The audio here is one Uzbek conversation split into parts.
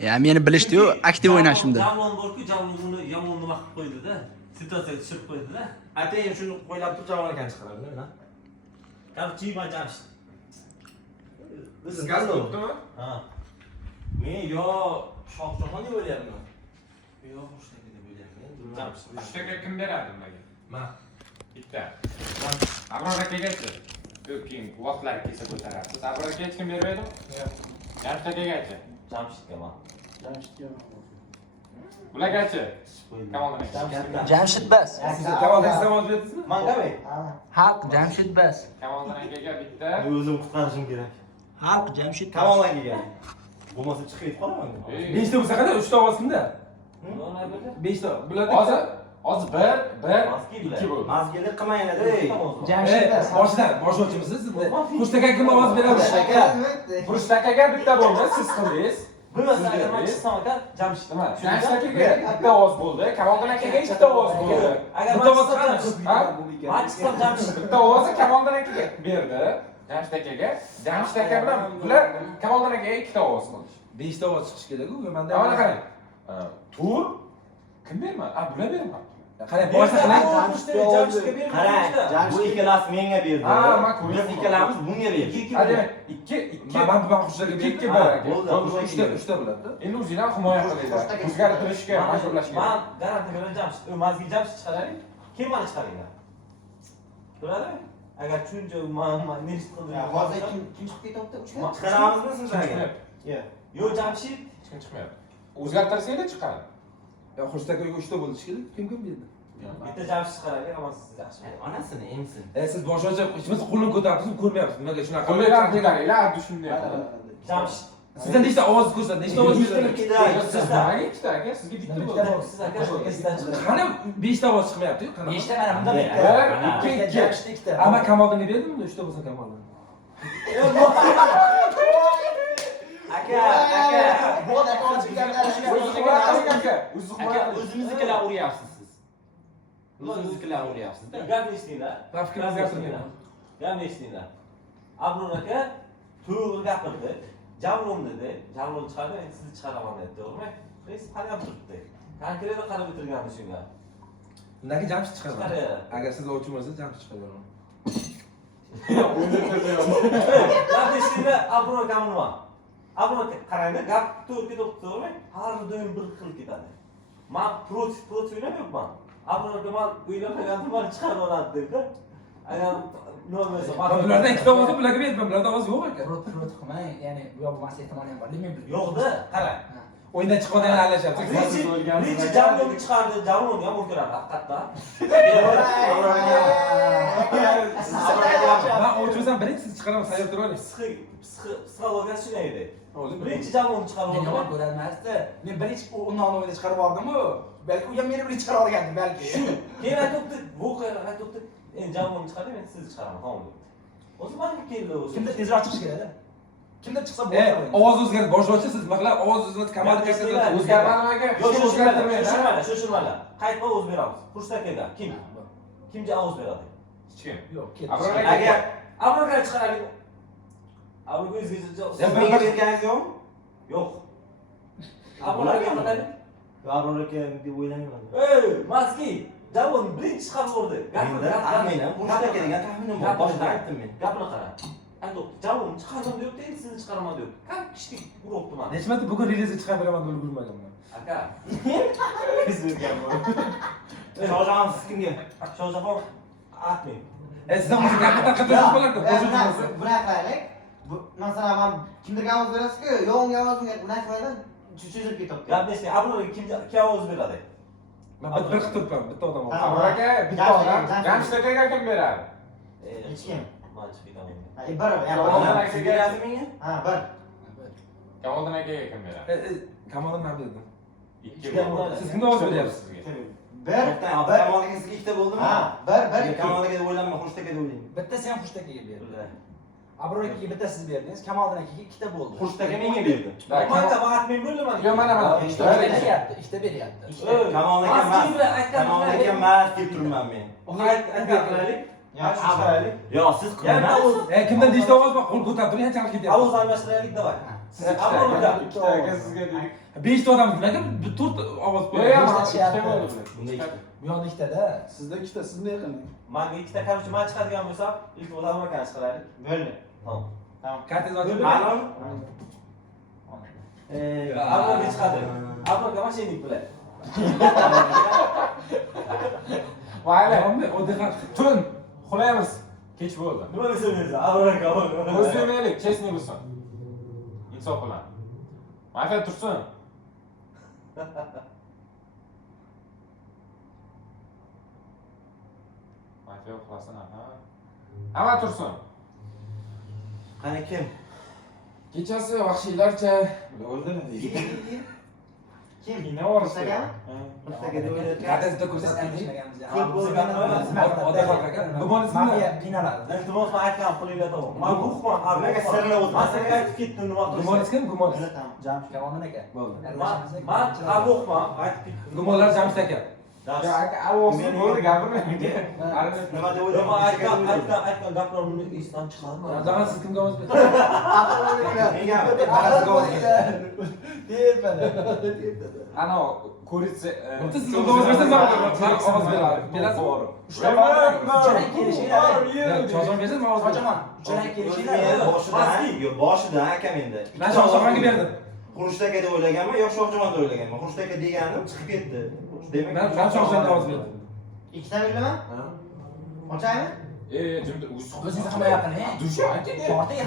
Ya meni bilishdi-yu, aktiv o'ynashimda. Javlon borku, javlon uni yomon nima qilib qo'ydi-da. Situatsiyaga tushirib qo'ydi-da. Atayin shuni qo'ylab turib javon ekan chiqaradi, nima? Qarchi majamsh. Siz gazmi? Ha. Men yo shohjahon deb o'ylayapman. Yo Xushtaka deb o'ylayapman. Xushtaka kim beradi nimaga? Men. Bitta. Abror akagachi. Keyin vaqtlar kelsa ko'tarasiz. Abror aka hech kim bermaydi? Yo'q. Jamshid akagachi. Jamshidga man. Ulargachi. Kamoldan aka. Jamshid bas. Siz Kamoldan iste'mol berdingizmi? Mangami? Xalq Jamshid bas. Kamoldan akaga bitta. O'zim qutqarishim kerak. Xalq Jamshid. Kamoldan kelgan. Bo'lmasa chiqib ketib qolaman. 5 ta bo'lsa qanday? 3 ta ovoz kimda? Nima bo'ldi? 5 ta. Bularda Hozir 2 bo'ldi. Mazgillik qilmanglar, ey. Jamshid bas. Boshlovchimisiz siz? Xushtaka kim ovoz beradi? Xushtakaga bitta bo'ldi, siz qildingiz. Bo'lmasa agar men chiqsam aka Jamshid nima? Jamshid akaga bitta ovoz bo'ldi. Kamoldan akaga ikkita ovoz bo'ldi. Agar Bitta ovoz qani? men chiqsam Jamshid Bitta ovozni Kamoldan akaga berdi. Jamshid akaga. Jamshid aka bilan bular Kamoldan akaga ikkita ovoz qildi. 5 ta ovoz chiqish kerak-ku. Menda. Mana qarang. Tur kim bermadi? Bular bermadi. Qarang, boshqa qiling. Jamshidga berib Qarang, bu ikkalasi menga berdi. Ha, men ko'rdim. Biz ikkalamiz bunga berdik. Hadi 2 Men Xushtaka ikki berdim. bor aka. 3 ta bo'ladi. Endi o'zinglar himoya qilinglar. O'zgartirishga majburlashgan. Men garantiya beraman Jamshid. Mazgi Jamshid chiqaradi. Kim mani chiqaringlar? Ko'radimi? Agar chunja men nechta qildim. Hozir kim chiqib ketyapti? 3 ga? Chiqaramizmi sizlarga? Yo Jamshid Hech kim chiqmayapti. O'zgartirsanglar chiqadi. Ya Xushtakaga 3 ta bo'ldi kerak. Kim berdi? bitta Jamshid chiqaradi, ammo siz yaxshi. Onasini, emsin. Siz boshlovchi hech qo'lini ko'taribsiz, ko'rmayapsiz. Nimaga shunaqa Qo'linglar tinglaringlar, shunday. Jamshid Sizdan nechta ovoz ko'rsat, nechta ovoz beradi? Sizga ikkita aka, sizga bitta bo'ldi. siz aka sizdan chiqadi. Qani 5 ta ovoz chiqmayapti-yu, qanaqa? Nechta mana bunda Bir, ikki. Jamshid ikkita. Ama Kamoldanga berdimmi? 3 ta bo'lsa Kamoldan. Aka. Aka, o'zingiznikilar uryapsiz siz. O'zingiznikilar uryapsiz. Gap estinglar. Fikringizni gapirmayman. Gap estinglar. Abror aka to'g'ri gapirdi. Javlon dedi. Javlon chiqardi, men sizni chiqaraman dedi, to'g'rimi? Biz qarab turibdi. Konkret qarab o'tirganmiz shunga. Undagi Jamshid chiqadi. Chiqadi. Agar siz ovchi bo'lsangiz Jamshid chiqadi. Gap estinglar, Abror aka nima? Abror qarangda gap to'g'ri to'g'rimi? Har doim bir xil ketadi. Men protiv o'ynamayapman. Abror aka men o'ylamagandim, men chiqarib oladi dedi. Agar nima bo'lsa, Bulardan 2 ta ovoz bularga berdim. Bularda ovoz yo'q ekan. Prot qilmang, ya'ni bu yoq bo'lmasa ehtimoli ham bor. Lekin yo'qda, qarang. O'yindan chiqadigan aralashyapsiz. Birinchi Javlonni chiqardi, Javlonni ham o'kiradi haqiqatdan. Men ovchi bo'lsam birinchi siz chiqaraman, sayyor turaylik. Psixologiyasi shunday edi. Birinchi Javlonni chiqarib men yomon oldi. ko'rolmasdi. Men birinchi undan o'yinda chiqarib yubordim-ku. Balki u ham meni birinchi chiqarib olgandi, balki. Keyin aytibdi, voqea aytibdi, endi Javlonni chiqardi, men sizni chiqaraman, tamom dedi. O'zi menga keldi o'zi. Kimda tezroq chiqish kerak-da? Kimda chiqsa bo'ladi. Ovoz o'zgardi. Boshlovchi siz nima qilasiz? Ovoz o'zgardi. Kamolga O'zgarmadi aka. Shoshilmanglar. Qaytma o'z beramiz. Xushtakaga kim? Kimga ovoz beradi? Hech kim. Yo'q, ketdi. Agar Abrorga chiqaradi. Abrorga o'zgacha. menga berganingiz yo'qmi? Yo'q. Abrorga qiladi. Abror aka deb o'ylamayman. Ey, Maski, Javon birinchi chiqarib yubordi. Menda taxminan Xushtaka degan taxminim bor. Boshida aytdim men. Gapini qara. Aytdi, Javon chiqardim deb endi sizni chiqaraman deb. Qan kichik uribdi men. Necha marta bugun relizga chiqarib beraman deb ulgurmaganman. Aka. Shohjahon siz kimga? Shohjahon atmang. Sizdan o'zi gapni tarqatasiz bo'lardi. Boshlovchi bo'lsa. Bunaqa qilaylik. Masalan, men kimdirga ovoz berasiz-ku, yo'g'imga ovoz berasiz. Bunaqa qilaylik. Cho'zilib ketyapti. Gap eshitdi. Abrorga kimga ovoz beradi? Men bir qilib turibman, bitta odam. Abror aka bitta odam. Jamshid akaga kim beradi? Hech kim. Men chiqib ketaman. Bir, Kamoldan Siz akaga berasiz menga? Ha, bir. Kamoldan akaga kim beradi? Kamoldan men berdim. 2 Siz kimga ovoz beryapsiz? Bir. Kamol aka sizga ikkita bo'ldimi? Ha, bir. Kamol aka deb o'ylamay, Xushtaka deb o'ylayman. Bittasi ham Xushtakaga berdi. Abror akaga bitta siz berdingiz, Kamoldan akaga ikkita bo'ldi. Xushtaka menga berdi. Manga atmang bo'laman. Yo mana Ikkita beryapti, ikkita beryapti. Kamol aka mas deb turibman men. Aytib qilaylik. Ya, chiqaraylik. Yo, siz Yana qilmaysiz. avuz. Kimdan deyishdi ovoz bor, qo'l ko'tarib turing, chaqirib ketyapti. Avuz almashtiraylik davay. Siz Abror aka. Ikkita aka sizga deydi. 5 ta odammiz, lekin 4 ovoz Yo'q, yo'q, qo'yamiz. ikkita bo'ldi. Bunda ikkita. Bu yoqda ikkita-da. Sizda ikkita, sizni yaqin. Menga ikkita qarshi men chiqadigan bo'lsam, ilk o'zi Abror akani chiqaraylik. bo'ldi. Tamam. Kartangizni ochib Ma'lum? Abrorga chiqadi. Abror aka mashining bilan. Mayli. Yo'qmi? Oddiy xalq. Tun. Uxlaymiz. Kech bo'ldi. Nima desangiz? Abror aka. Ko'z yummaylik, chestniy bo'lsin. Insof bilan. Mafiya tursin. Mafiya uxlasin, aha. Hamma tursin. Qani kim? Kechasi vahshiylarcha o'ldilar. Kim? Kino orasida. Mustaqami? Mustaqada o'ylayotgan. Kartangizda ko'rsating. Ko'p bo'lgan Oddiy xalq aka. Gumoningiz Mafiya nima? qiynaladi. Iltimos men aytgan pulinglar to'g'ri. Men ruhman, Abrorga sirlab o'tirdim. Men senga aytib ketdim nima qilishni. Gumoningiz kim? Gumoningiz. Jamshid Kamolxon aka. Bo'ldi. Men ruhman, aytib ketdim. Gumonlar Jamshid aka. Ya aka, avozsiz bo'ldi, gapirmang. Nima deb Nima o'ylayapman? aytgan gaplarimni esdan chiqarma. Zaman siz kimga ovoz berasiz? Ana ko'ritsa, Siz kimga ovoz bersangiz men ovoz beraman. Berasizmi? Uchalak kelishinglar. Chozon bersangiz men ovoz beraman. Cho'jaman. Uchalak kelishinglar. Boshidan akam endi. Men Shohjahonga berdim. Xurshid aka deb o'ylaganman, yo'q Shohjahonda o'ylaganman. Xurshid aka deganim chiqib ketdi. Demak, Men Shohjahonga ovoz berdim. Ikkita bildimi? Ochaymi? jimda O'zingiz hamma yaqin, he? Dusha aka. Torting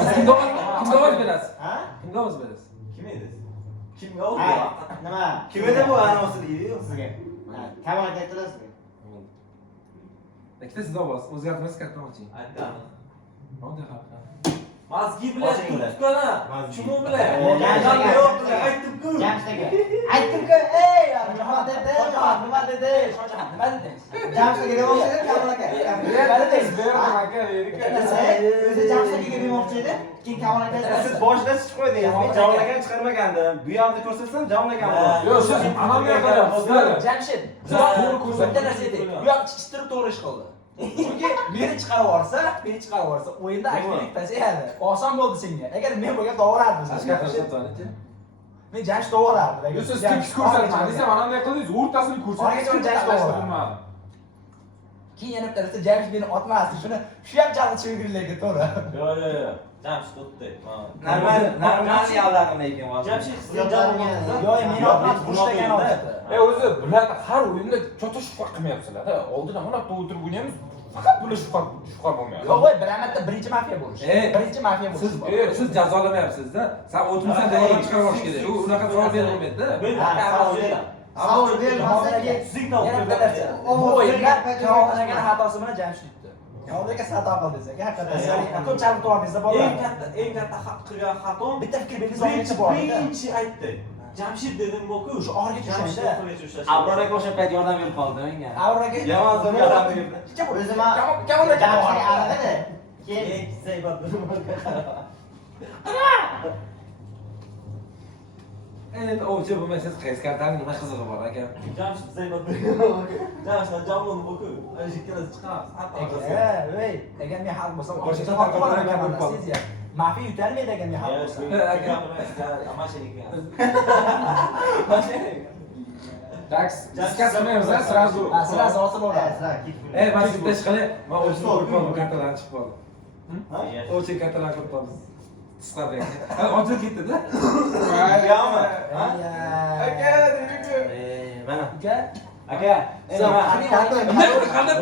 Siz kimga ovoz berasiz? Ha? Kimga ovoz berasiz? Kim edi? Kimga oldi? Ha, nima? kim edi bu anosi deydi-yu. Sizga. Kamol aka aytdilar sizga. Ikkita siz ovoz, o'zgartirmasiz katta oching. Aytgan. Oddiy xalq. Mazgi bilan Oching bilan. tutgana. Mazgi. Chimo bilan. Jamshid aka. Yo'q bilan aytdim-ku. Jamshid aka. Aytdim-ku, ey, nima dedi? Nima dedi? Nima dedingiz? Jamshid aka demoqchi edi, Kamol aka. O'zi Jamshid akaga demoqchi edi. Keyin Kamol aka Siz boshida chiqib qo'ydingiz. Men Javon akani chiqarmagandim. Bu yoqda ko'rsatsam Javon akam bor. Yo'q, siz anamga qarayapsizlar. Jamshid, To'g'ri ko'rsatdi. bitta narsa ayting. Bu yoq chiqishtirib to'g'ri ish qildi. Chunki meni chiqarib yuborsa, o'yinda aktivlik pasayadi. Oson bo'ldi senga. Agar men bo'lgan to'g'rirdim. Men Jamshid to'g'rirdim. Siz tekis ko'rsatmadingiz, anamga qildingiz, o'rtasini Oragacha ko'rsatdingiz. Jamshid Keyin yana bitta narsa Jamshid meni otmasdi. Shuni shu ham chalg'itib yurganlarga to'g'ri. Yo'q. Jamshid o'tdi. Normal yollardim lekin. Jamshid siz Yo'q, jamoangizda. Yo'q, meni otmasdi, ushlagan otdi. O'zi bularni har o'yinda chota shubha qilmayapsizlar-da. Oldin mana bu o'tirib o'ynaymiz. Faqat bular shubha bo'lmayapti. Yo'q, voy, bilamatda birinchi mafiya bo'lish. Ey, Birinchi mafiya bo'lish. Siz jazolamayapsiz-da. Sen o'tirsan davodan chiqarib olish kerak. U unaqa savol berolmaydi-da. Men savol bermasa keyin sizga Yana bitta narsa. Bu o'yinda Kamolxonning xatosi bilan Jamshid yutdi. Kamolxon aka xato qildi desak, haqiqatdan ko'p chalib to'g'risiz bolalar. eng katta qilgan xatom Bitta fikr belgisi olmoqchi bor edi. birinchi aytdi. Jamshid dedim boku Shu orgacha tushaydi. Abror aka o'sha payt yordam berib qoldi menga. Avraga Yomon zo'r yordam berdi. o'zi men Kamolxon aka Jamshidga arag'idi. Keyin Zaybat Endi ovchi bo'lmaysiz, qaysi kartaning nima qizig'i bor aka? Jamshid Zaybat Jamshid jamon boku. Ana shu ikkalasi chiqamiz. Ey, agar men xalq bo'lsam, Boshqa orgacha tarqatib tarqatib qo'ygan qo'yaman. bo'lib Siz mafiya yutalmaydi agar men xalq bo'lsam. Так, сказ qilmaymiz, сразу. Sirasi osilib oladi. Ey, men bitta ish qilay. Men ovchini ko'rib qoldim, kartalarni chiqib qoldi. Ovchi kartalarni ko'rib qoldi. Qisqardi. Ochib ketdi-da. Yo'qmi? Aka, Mana. aka. Aka, Qanday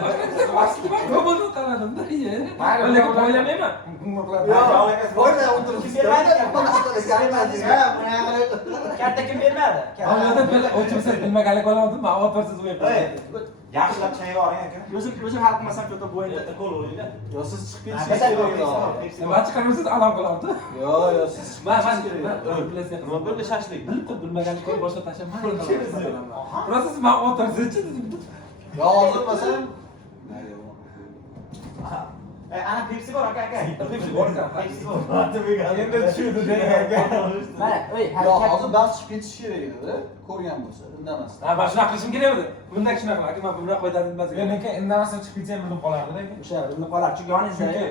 ko'pini qaradim-da. Lekin o'ylamayman. Javon aka O'rda o'tirib Katta kim bermadi? Hozirda ovchimsiz bilmaganlik olmadim, men o'tirsiz o'yib qoldim. yaxshilab chayib yuboring aka. O'zim hal qilmasam cho'ta bu o'yinda. qo'l o'yinda. Yo, siz chiqib Aka, ketishingiz kerak. Nima chiqarmasiz alam qilardi. Yo, siz Nima bo'ldi shashlik? Bilib bilmaganlik ko'p boshqa tashlamayman. Просто men o'tirsiz-chi dedim. Yo, hozir bo'lsam Ana Pepsi bor aka. Pepsi bor ekan. Pepsi bor. Endi tushundim degan. Mana, ey, Yo, hozir bas chiqib ketish kerak edi-da. Ko'rgan bo'lsa, indamasdan. Ha, mana shunaqa qilishim kerak edi. Bunday shunaqa, aka, men bunday qo'ydim emas. Lekin indamasdan chiqib ketsam bilib qolardi lekin. o'sha bilib qolar. Chunki yoningizda Chunki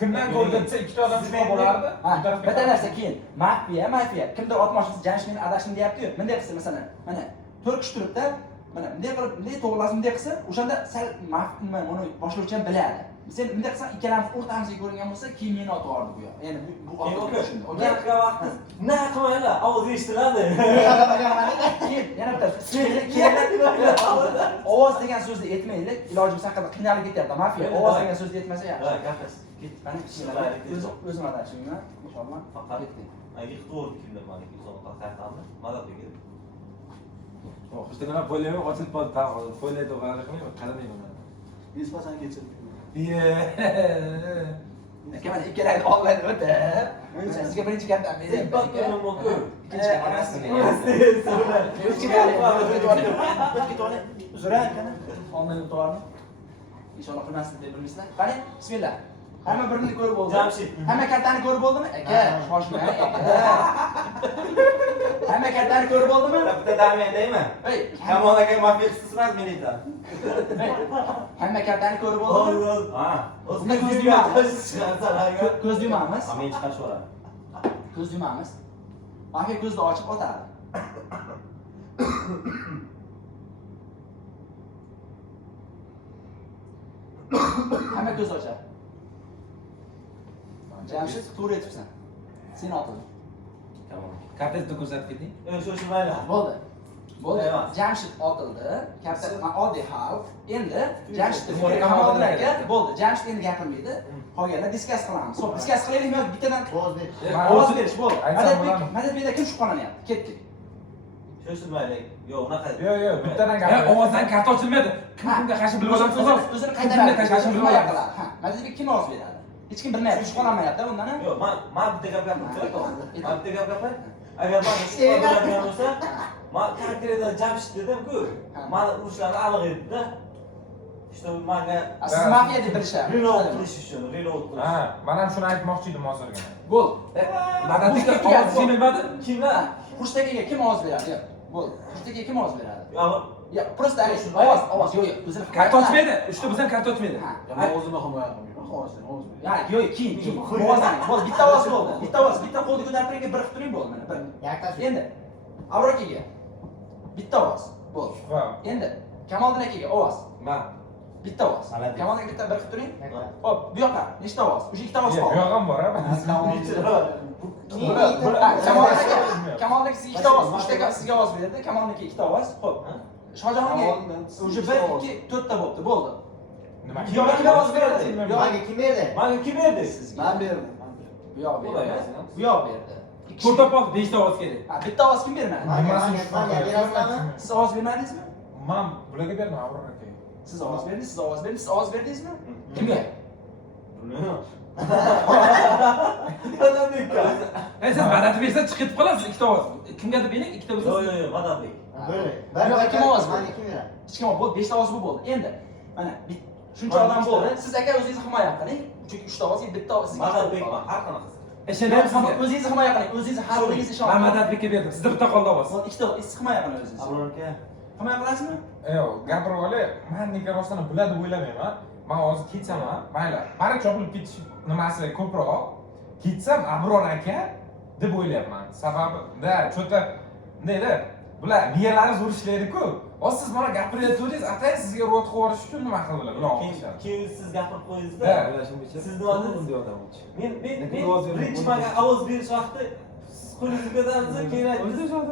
kimdan ko'rdi desa ikkita odam chiqib bo'lardi. ha, bitta narsa keyin mafiya kimdir otmoqchi janshmeni adashdim deyapti-yu. Bunday qilsa masalan, mana 4 kishi turibdi. Mana bunday qilib, bunday to'g'rilasi bunday qilsa, o'shanda sal uni boshlovchi ham biladi. Sen bunday qilsan, ikkalamiz o'rtamizga ko'ringan bo'lsa, keyin meni otib yubordi bu yoq. Ya'ni bu otib shunda. Unaqa vaqtda nima qilmaylar? Ovoz eshitiladi. Keyin yana bitta ovoz degan so'zni aytmaylik. Iloji bo'lsa haqida qiynalib ketyapti mafiya. Ovoz degan so'zni aytmasa yaxshi. Ha, gapirasiz. Mana o'zim adashimman, inshaalloh. Faqat yig'ib to'g'ri kimdir mana so'qqa qaytadi. Madad begim. Oh, işte nima poylaymi, ochilib qoldi, poylaydi g'alati qilmayman, qaramayman. Nisbatan kechib. Aka mana ikkalayni olmaydi o'ta. Sizga birinchi gapdan beri. Ikkinchi gapdan. Uzra akani. Olmaydi to'g'ri. Inshaalloh qilmasin deb bilmaysizlar. Qani, bismillah. Hamma birini ko'rib bo'ldi. Jamshid. Hamma kartani ko'rib bo'ldimi? Aka, shoshmang. Hamma kartani ko'rib bo'ldimi? Bitta darmendaymi? Ey, Kamol aka mafiyasisiz meni aytadi. hamma kartani ko'rib bo'ldimi? Ha. Unda ko'z yumamiz. Men chiqarshoraman. Ko'z yumamiz. Mafiya ko'zni ochib otadi. Hamma ko'z ochadi. Jamshid to'g'ri aytibsan. Sen otilding. Tamam. Kartani ko'rsatib keting. Shu mayli. Bo'ldi. Bo'ldi. Emas. Jamshid otildi. Katta oddiy xalq. Endi Jamshid Mo'ri Kamoliddin Kamoliddin aka bo'ldi. Jamshid endi gapirmaydi. Qolganlar diskas qilamiz. Xo'p, diskas qilaylikmi yoki bittadan Ovoz ber. ovoz berish bo'ldi. Aytsam Madadbekda kim shubhalanyapti? Ketdik. Shu mayli. Yo'q, unaqa. Yo'q, bittadan Ya, gapir. ovozdan karta ochilmaydi. Kimga qarshi bilib olasiz? O'zini qaytaradi. Qarshi bilmayapti. Ha, Madadbek kim ovoz beradi? Hech kim bilmayapti. Shubhalanmayapti undan ham. Yo'q, men bitta gap gapirdim. Men bitta gap gapir. Agar men shubhalangan bo'lsa, men konkretdan Jamshid dedim-ku. Men urushlarni aniq edi-da. İşte menga Siz mafiya deb bilishadi. reload qilish uchun, reload qilish. Ha, men ham shuni aytmoqchi edim hozirgina. Bo'l. Madadbekda ovoz jilmadi. Kimlar? Xushtagiga kim ovoz beradi? Bo'l. Xushtagiga kim ovoz beradi? Yo'q, Ya, prosta ovoz, yo'q. O'zini Karta ochmaydi. Uchta bo'lsam karta ochmaydi. Ha. Men o'zimni himoya qilmayman. Hozir, hozir. Ya, yo'q, keyin. Ovozdan. Bo'ldi, bitta ovoz bo'ldi. Bitta ovoz, bitta qo'lni ko'tarib turib bir qilib turing bo'ldi mana. Bir. Yaktasi. Endi Abror akaga bitta ovoz. Bo'ldi. Va Endi Kamoliddin akaga ovoz. Ma. Bitta ovoz. Kamoliddin aka bitta bir qilib turing. Hop, bu yoqqa nechta ovoz? O'sha ikkita ovoz bu qoldi. yoq ham bor, ha. Kamoliddin aka sizga ikkita ovoz, Xushtaga sizga ovoz berdi. Kamoliddin aka ikkita ovoz. Hop. Shohjahonga o'sha 1 2 4 ta bo'ldi. Bo'ldi. Nima? Yo'q, kim ovoz berdi? Menga kim berdi? menga kim berdi? Men berdim. Bu yoq berdi. Bu yoq berdi. To'rtapaq 5 ta ovoz kerak. Ha, bitta ovoz kim bermadi? Menga berasizmi? Siz ovoz bermadingizmi? Men bularga berdim, Abror aka. Siz ovoz berdingiz, siz ovoz berdingiz, siz ovoz berdingizmi? Kimga? Siz Madadbekda chiqib ketib qolasiz ikkita ovoz. Kimgadir bering, ikkita bo'lsa. Yo'q, Madadbek. Böyle. Kim ovoz berdi? Menga kim beradi? Hech kim bo'ldi, 5 ta ovoz bu bo'ldi. Endi mana shuncha odam bo'ldi. Siz aka o'zingizni himoya qiling. Chunki 3 ta ovoz, bitta ovoz sizga. Madadbek men har qanaqasi. Ishonayapsizmi? O'zingizni himoya qiling, o'zingizni har biringizni Men ishoning. Madadbekka berdim. Sizda bitta qoldi ovoz. Ikkita siz himoya qiling o'zingizni. Abror aka. Himoya qilasizmi? Yo'q, gapirib olay. Men nega rostdan biladi deb o'ylamayman. Men hozir ketsam, mayli. Mani chopilib ketish nimasi ko'proq. Ketsam Abror aka deb o'ylayapman. Sababi da cho'ta neydi? Bular miyalari zo'r ishlaydi-ku. Hozir siz mana gapirayotganingiz, atayin sizga rot qilib yuborish uchun nima qildilar? Bular olishadi. Keyin siz gapirib qo'yingizda. Ha. Siz nima dedingiz? bunday odam bo'lchi. Men birinchi menga ovoz berish vaqti siz qo'lingizni ko'tarsangiz keyin aytdingiz. Yo'q,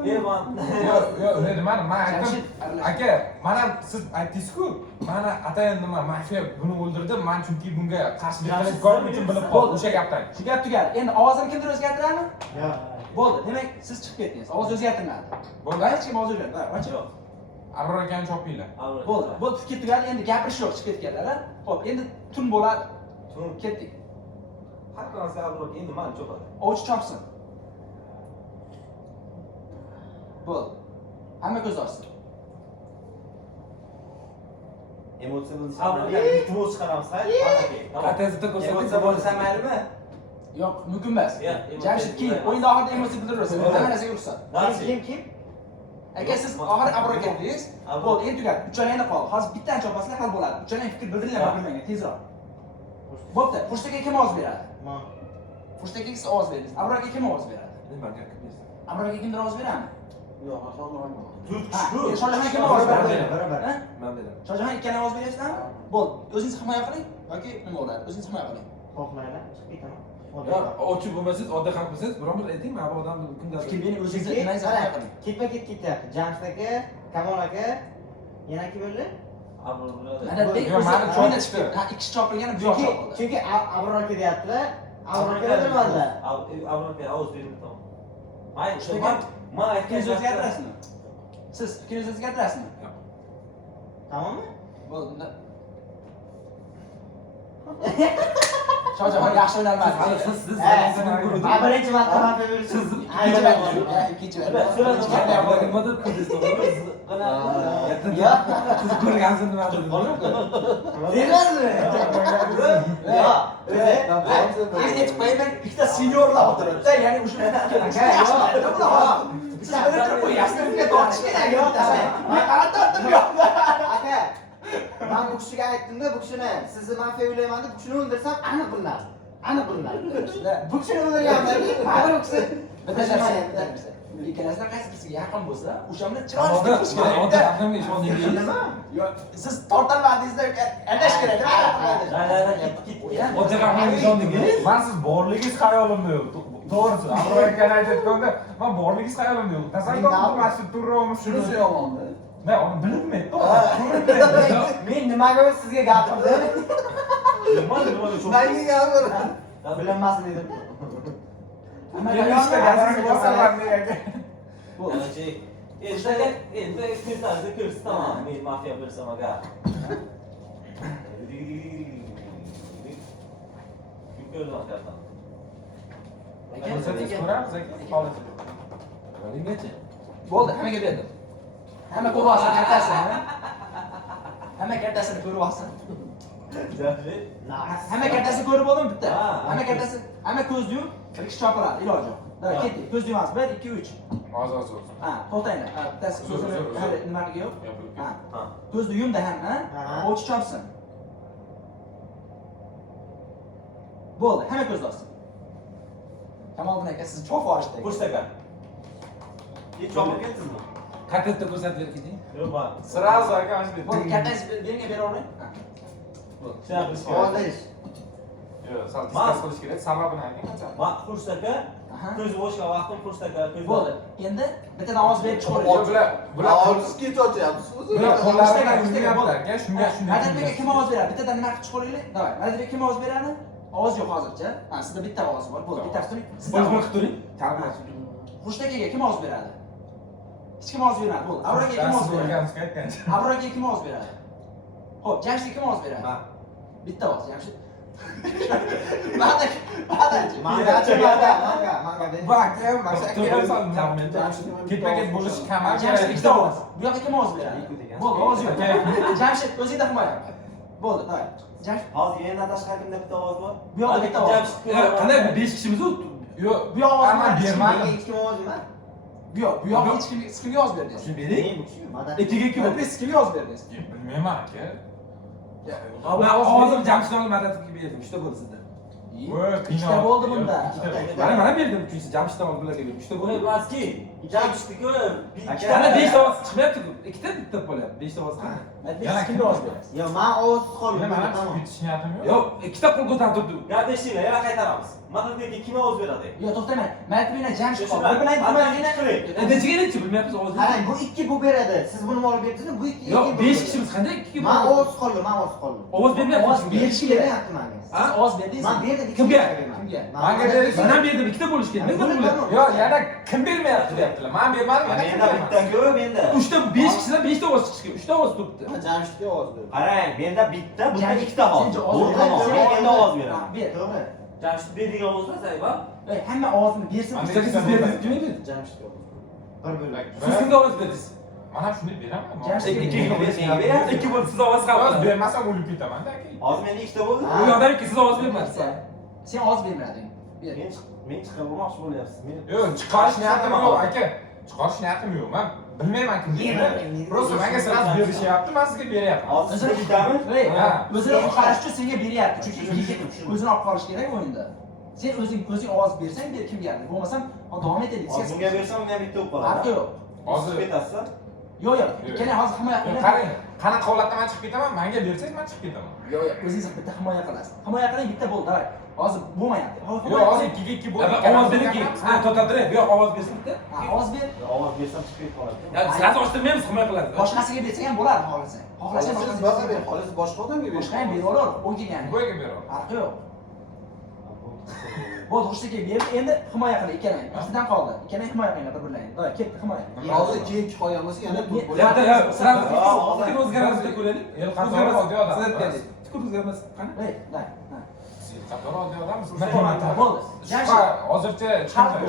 mana men aytdim. Aka, mana siz aytdingiz-ku, mana atayin nima mafiya buni o'ldirdi, men chunki bunga qarshilik qilishim uchun bilib qoldim o'sha gapdan. Shu gap tugadi. Endi ovozini kimdir o'zgartiradimi? Yo'q. Bo'ldi. Demak, siz chiqib ketdingiz. Ovoz o'zgartirmadi. Bo'ldi. Hech kim ovoz o'zgartirmadi. Ochib. Abror akani chopinglar. Bo'ldi. Bo'ldi, fikr tugadi. Endi gapirish yo'q, chiqib ketganlar. Xo'p, endi tun bo'ladi. Tun. Ketdik. Har qanaqasi Abror endi meni chopadi. Ovchi chopsin. Bo'ldi. Hamma ko'z ochsin. Emotsiya bo'lsa, iltimos chiqaramiz, hayt. Tamam. Qat'iyatda ko'rsatib Emotsiya bo'lsa maylimi? Yo'q, mumkin emas. Ya, emotsiya Jamshid keyin bo'lmaydi. o'yinda oxirida emotsiya bildirasiz. Hamma narsaga ruxsat. Kim? Aka siz oxiri abro ketdingiz. Bo'ldi, endi tugadi. Uchalayni qoldi. Hozir bittani chopasizlar, hal bo'ladi. Uchalang fikr bildiringlar bilmagan, tezroq. Bo'pti. Qo'shtaga kim ovoz beradi? Men. Qo'shtaga siz ovoz berdingiz. Abroga kim ovoz beradi? nimaga qilmaysiz? Abroga kimdir ovoz beradimi? Yo'q, asosan Turk Shohjahon kim ovoz beradi? Barabar. Ha? Men beraman. Shohjahon ikkala ovoz beryapsizlarmi? Bo'ldi. O'zingiz himoya qiling yoki nima bo'ladi? O'zingiz himoya qiling. Qo'rqmanglar, chiqib ketaman. Yo'q, ochib bo'lmasangiz, oddiy xalq bo'lsangiz, biron bir ayting, men bu odamni kimdadir. Fikr bering, o'zingizni Chunki nimangizni himoya qiling. ketma-ket ketyapti. Jamshid aka, Kamol aka, yana kim bo'ldi? Abror bo'ladi. Mana dek Yo'q, mani o'zi chopdi. o'yinda chiqdi. Ha, ikki kishi chopilgani bu yoq chopildi. Chunki Abror aka deyaptilar. Abror aka bilmadilar. Abrorga ovoz berib tamam. Mayli, Shunga men fikringizni o'zgartirasizmi? Siz fikringizni o'zgartirasizmi? Tamommi? Bo'ldi, unda. Shohjahon yaxshi o'ynalmadi. Siz Ha, birinchi marta xafa bo'lsiz. Ikkinchi nimadir qildingiz, to'g'rimi? Siz ko'rgansiz nima dedingiz? Demadimi? Yo'q, o'zi aytib qo'yaman, ikkita seniorlar o'tiribdi, ya'ni o'sha siz bilib turib qo'yasiz, unga tortish kerak yo'q. Men qarab tortdim yo'q. aka, men bu kishiga aytdim-da, bu kishini sizni mafiya o'ylayman deb, bu kishini o'ldirsam aniq bilinadi. Aniq bilinadi. Bu kishini o'ldirganman, baribir u kishi Bitta narsa. Ikkalasidan qaysi birisiga yaqin bo'lsa, o'sha bilan chiroyli Oddiy qilish kerak. oddiy odamga ishondingiz. Yo'q, siz tortolmadingizda aldash kerak. Oddiy qahramonga ishondingiz. Men siz borligingiz xayolimda yo'q. To'g'risi, Abror akani aytayotganda, men borligingiz xayolimda yo'q. Tasavvur qilmasdan turibmiz. shunisi yomonda. Men uni bilmayman, to'g'ri. Men nimaga sizga gapirdim? Nima çok. Menga gapir. Bilinmasin dedim. Bu Endi eksperimentlarni ko'rsa tamam. Men mafiya bo'lsam aga. Ko'rdim hakikaten. Ko'rsatib ko'ramiz aka. Holat. Nimachi? bo'ldi, hammaga berdim. Hamma ko'rib olsin kartasini. Hamma kartasini ko'rib olsin. Hamma kartasini ko'rib oldim bitta. Hamma kartasi, hamma ko'zni yumib, bir kishi chopiladi, iloji yo'q. Davay, ketdik. Ko'zni yumamiz. 1 2 3. Hozir. Ha, to'xtanglar. Ha, bittasi ko'zini nimaga yo'q? Ha. Ha. Ko'zni yumdi hamma. O'chi chopsin. Bo'ldi, hamma ko'zni ochsin. Kamol aka siz cho'p olishdingiz. Kursaga. Hiç çabuk getirdin mi? Qat'iyatda ko'rsatib keting. Yok bak. Sразу aka Bo'ldi, kartangiz menga bera olmang. Şey yapmış ki. Ovoz berish. Yo'q, sal diskas qilish kerak. Sababini ayting. Bak kursaga. Aha. Ko'z boshqa vaqtim kursaga. Bo'ldi. Endi bittadan ovoz berib chiqaring. Bular Ovoz ketyapsiz o'zi. bular qo'llaridan yurmayapti aka. Shunga Madadbekka kim ovoz beradi? Bittadan nima qilib chiqaringlar? Davay. Madadbek kim ovoz beradi? Ovoz yo'q hozircha. Ha, sizda bitta ovoz bor. Bo'ldi, bittasini sizdan. Bo'lib turing. Ta'minlash. Xushtakiga kim ovoz beradi? Hech kim ovoz bermadi. Bo'ldi. Avroga kim ovoz beradi? Avroga kim ovoz beradi? Xo'p, Jamshidga kim ovoz beradi? Bitta ovoz, Jamshid. Manga. Ketma-ket bo'lishi kamar. Jamshid ikkita ovoz. Bu yoqqa kim ovoz beradi? Bo'ldi, ovoz yo'q. Jamshid o'zingda himoya qil. Bo'ldi, davay. Jamshid Hozir yana tashqarida bitta ovoz bor. bu yoqda bitta ovoz. Qanday 5 kishimiz yo'q. Bu yoq ovoz Aman bermadi. Hech kim ovoz bermadi. Bu yoq, bu yoq hech kimga ovoz berdingiz. Shuni bering. Men bu kishi madad. Ikkiga kim? Siz kimga ovoz berdingiz? Bilmayman aka. Men hozir Jamshidning madadiga berdim. 3ta bo'ldi sizda. Ikkita bo'ldi bunda. Mana berdim uchinchisi Jamshiddan bularga berdim. 3ta Bu bo'ldi. emaski. Jamshidni ko'p. Ana 5 ovoz chiqmayapti-ku. Ikkita bitta bo'lyapti. 5 ovoz qani? Siz kimga ovoz berasiz? Yo, men ovozsiz qoldim. Mana Tamam. kutish niyatim yo'q. Yo'q, ikkita qo'l ko'tarib turdi. Gardeshinglar, yana qaytaramiz. Madadbekka kim ovoz beradi? Yo, to'xtamang. Mayt bilan Jamshid qoldi. Shunday. Bir bilan Nechiga bilmayapmiz ovozni. Qarang, bu ikki bu beradi. Siz buni olib berdingizmi? Bu ikki. Yo'q, 5 kishimiz qanday 2 Men ovozsiz qoldim, men ovozsiz qoldim. Ovoz bermayapti. Ovoz Berishga beryapti menga. Siz ovoz berdingizmi? Men berdim. Kimga? Kimga? Menga berdi. Men ham berdim, ikkita bo'lish kerak. Yo'q, yana kim bermayapti deyaptilar. Men bermadim, yana kim Menda bitta ko'p endi. 3ta 5 kishidan 5 ta ovoz chiqishi kerak. 3 ta ovoz turibdi. Jamshidga ovoz berdi. Qarang, menda bitta, bunda ikkita ovoz. Sen Bu tamam. Men endi ovoz beraman. Ber. To'g'ri. Jamshid berdigan ovozlar sayba. Hamma ovozini bersin. Siz berdi, kim berdi? Jamshidga ovoz berdi. Bir bo'lak. Siz kimga ovoz berdingiz? Men ham shuni beraman. Jamshid, Ikki bo'ldi, siz ovoz Ovoz qabul. bermasam o'lib ketaman-da aka. Hozir menda ikkita bo'ldi. Bu yoqdaki siz ovoz bermasiz. Sen ovoz bermading. Ber. Men chiqib olmoqchi bo'lyapsiz. Men Yo'q, chiqarish niyatim yo'q aka. Chiqarish niyatim yo'q. Men bilmayman kimligini. Просто menga sразу berishyapti, men sizga beryapman. hozir sizga bitami? Ha. O'zini qutqarish uchun senga beryapti. Chunki o'zini olib qolish kerak o'yinda. Sen o'zing ovoz bersang, ber kimgadir. Bo'lmasam, davom etaylik. Hozir bunga bersam, men ham bitta bo'lib qoladi. Farqi yo'q. Hozir ketasiz. Yo'q. Ikkala hozir himoya qilib. Qarang, qanaqa holatda men chiqib ketaman? Menga bersangiz men chiqib ketaman. Yo'q, o'zingiz bitta himoya qilasiz. Himoya qiling, bitta bo'ldi, davay. Hozir bo'lmayapti. Yo'q, hozir 2-2 bo'ldi. Ovoz bering, ha, to'xtattirib, bu yoq ovoz bersin bitta. Ovoz ber. Ovoz bersam chiqib qoladi. Ya, siz ochtirmaymiz, himoya qiladi. Boshqasiga bersang ham bo'ladi, xohlasang. Xohlasang Siz boshqasiga baqa ber, xolos boshqa odamga ber. boshqa ham beraver, u kelgan. Bo'yiga beraman. Farqi yo'q. Bo'ldi, xushtaga berib, endi himoya qiling ikkalang. Ikkitadan qoldi. Ikkalang himoya qilinglar bir-birlaringni. Davay, ketdi himoya. Hozir 2-2 qolgan bo'lsa yana 4 bo'ladi. Yo'q, yo'q, sizlar o'zgarmasdan ko'raylik. El qatori oddiy odam. Siz aytgandek. Tukur o'zgarmas. Qani? Ey, davay. El qatori oddiy odamsiz. Bo'ldi. Jamshid, hozircha chiqdi.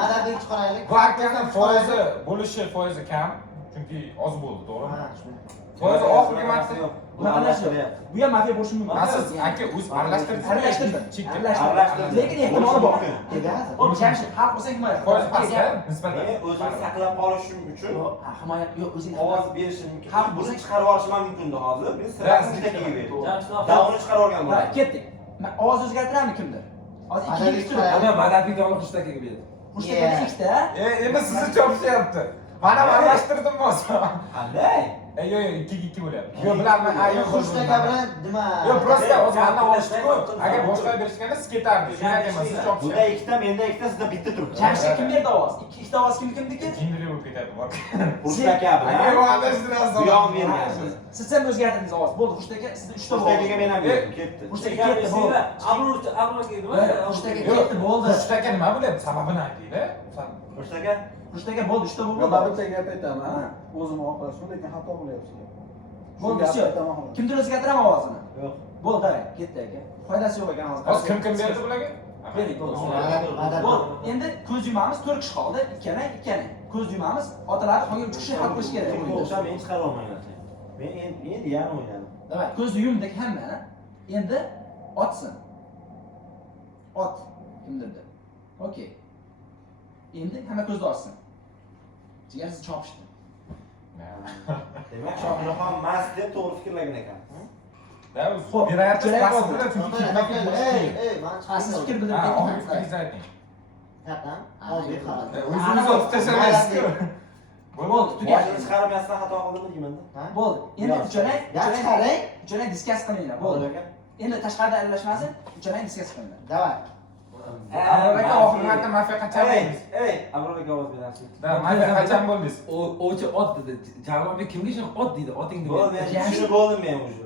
Madadbek chiqaraylik. Bu akani foizi bo'lishi foizi kam. Chunki oz bo'ldi, to'g'rimi? Foizi oxirgi marta Bu ham mafiya bo'lishi mumkin. Siz aka o'z Aralashtirdim. Lekin ehtimoli bor. Bo'ldi, Jamshid, xalq bo'lsang himoya qil. foiz pastda nisbatan. Men o'zimni saqlab qolishim uchun Himoya yo'q, o'zing ovoz berishim mumkin. Xalq Buni bo'lsa- chiqarib olishim ham mumkin hozir. Men sirasini tagiga berdim. Davoni chiqarib olgan Davay, bo'laman. ketdik. Ovoz o'zgartirami kimdir? Hozir ikki turib. Ana madadbek davlat xushtakiga berdi. Xushtaga ikkita. Endi sizni chopishyapti. Mana aralashtirdim bo'lsa. Qanday? Yo'q, 2-2 bo'lyapti. Yo'q, bilaman. Yo'q, Xushtaga bilan nima? Yo'q, prosta o'zi mendan olishdi-ku. Agar boshqa berishganda siz ketardi. Shunday emas, siz Bunda chopishyapti. ikkita, menda ikkita, sizda bitta turibdi. Jamshid kim berdi ovoz? Ikkita ovoz kimniki? Jindiri bo'lib ketadi bor. Xushtak bilan. Agar aralashtirasiz. Bu yoq bermaysiz. Siz ham o'zgartirdingiz ovoz. Bo'ldi, Xushtaga sizda 3 ta Xushtagiga men ham berdim, ketdi. Xushtaga ketdi, bo'ldi. Xushtaga ketdi, bo'ldi. Xushtaga nima bo'lyapti? Sababini ayting-da. Xushtaga Xushtaga bo'ldi, 3 ta Yo, bo'ldi. men bitta gap aytaman. O'zim oqlashim, lekin xato bo'lyapsiz. Bo'ldi, shu. Kimdir o'zgartiraman ovozini. yo'q. Bo'ldi, davay, ketdi aka. Foydasi yo'q ekan hozir. Hozir kim berdi bularga? Bering, bo'ldi. Madad. Bo'ldi. Endi ko'z yumamiz, 4 kishi qoldi. Ikkalang. Ko'z yumamiz, otalar qolgan 3 kishi hal qilish kerak. Men o'xshab men chiqarib olmayman. Men endi yarim o'ynadim. Davay, ko'zni yumdik hammani. Endi otsin. Ot kimdirdir. Okey. Endi hamma ko'zni ochsin. Jigarsiz chopishdi. Demak, Shohjahon mas deb to'g'ri fikrlagan ekan. Da, xo'p, berayapsiz pastda, chunki Siz fikr Ha, bildirib oxirgi fikringizni ayting. Katam. Hozir xabar. O'zingiz otib tashlamaysiz-ku. Bo'ldi, Boshini tugadi. chiqarmayapsan, xato qildimmi deymanda. Bo'ldi. Endi uchalang, Chiqaring. uchalang diskas qilinglar. Bo'ldi. Endi tashqarida aralashmasin, uchalang diskas qilinglar. Davay. Aka oxirgi marta mafiya qachon bo'ldingiz? Ey, Abrorga ovoz berasiz. Da, mafiya qachon bo'ldingiz? O'chi ot dedi. Jalolbek kimga shu ot deydi? Oting Bo'ldi, dedi. men tushunib bo'ldim men уже.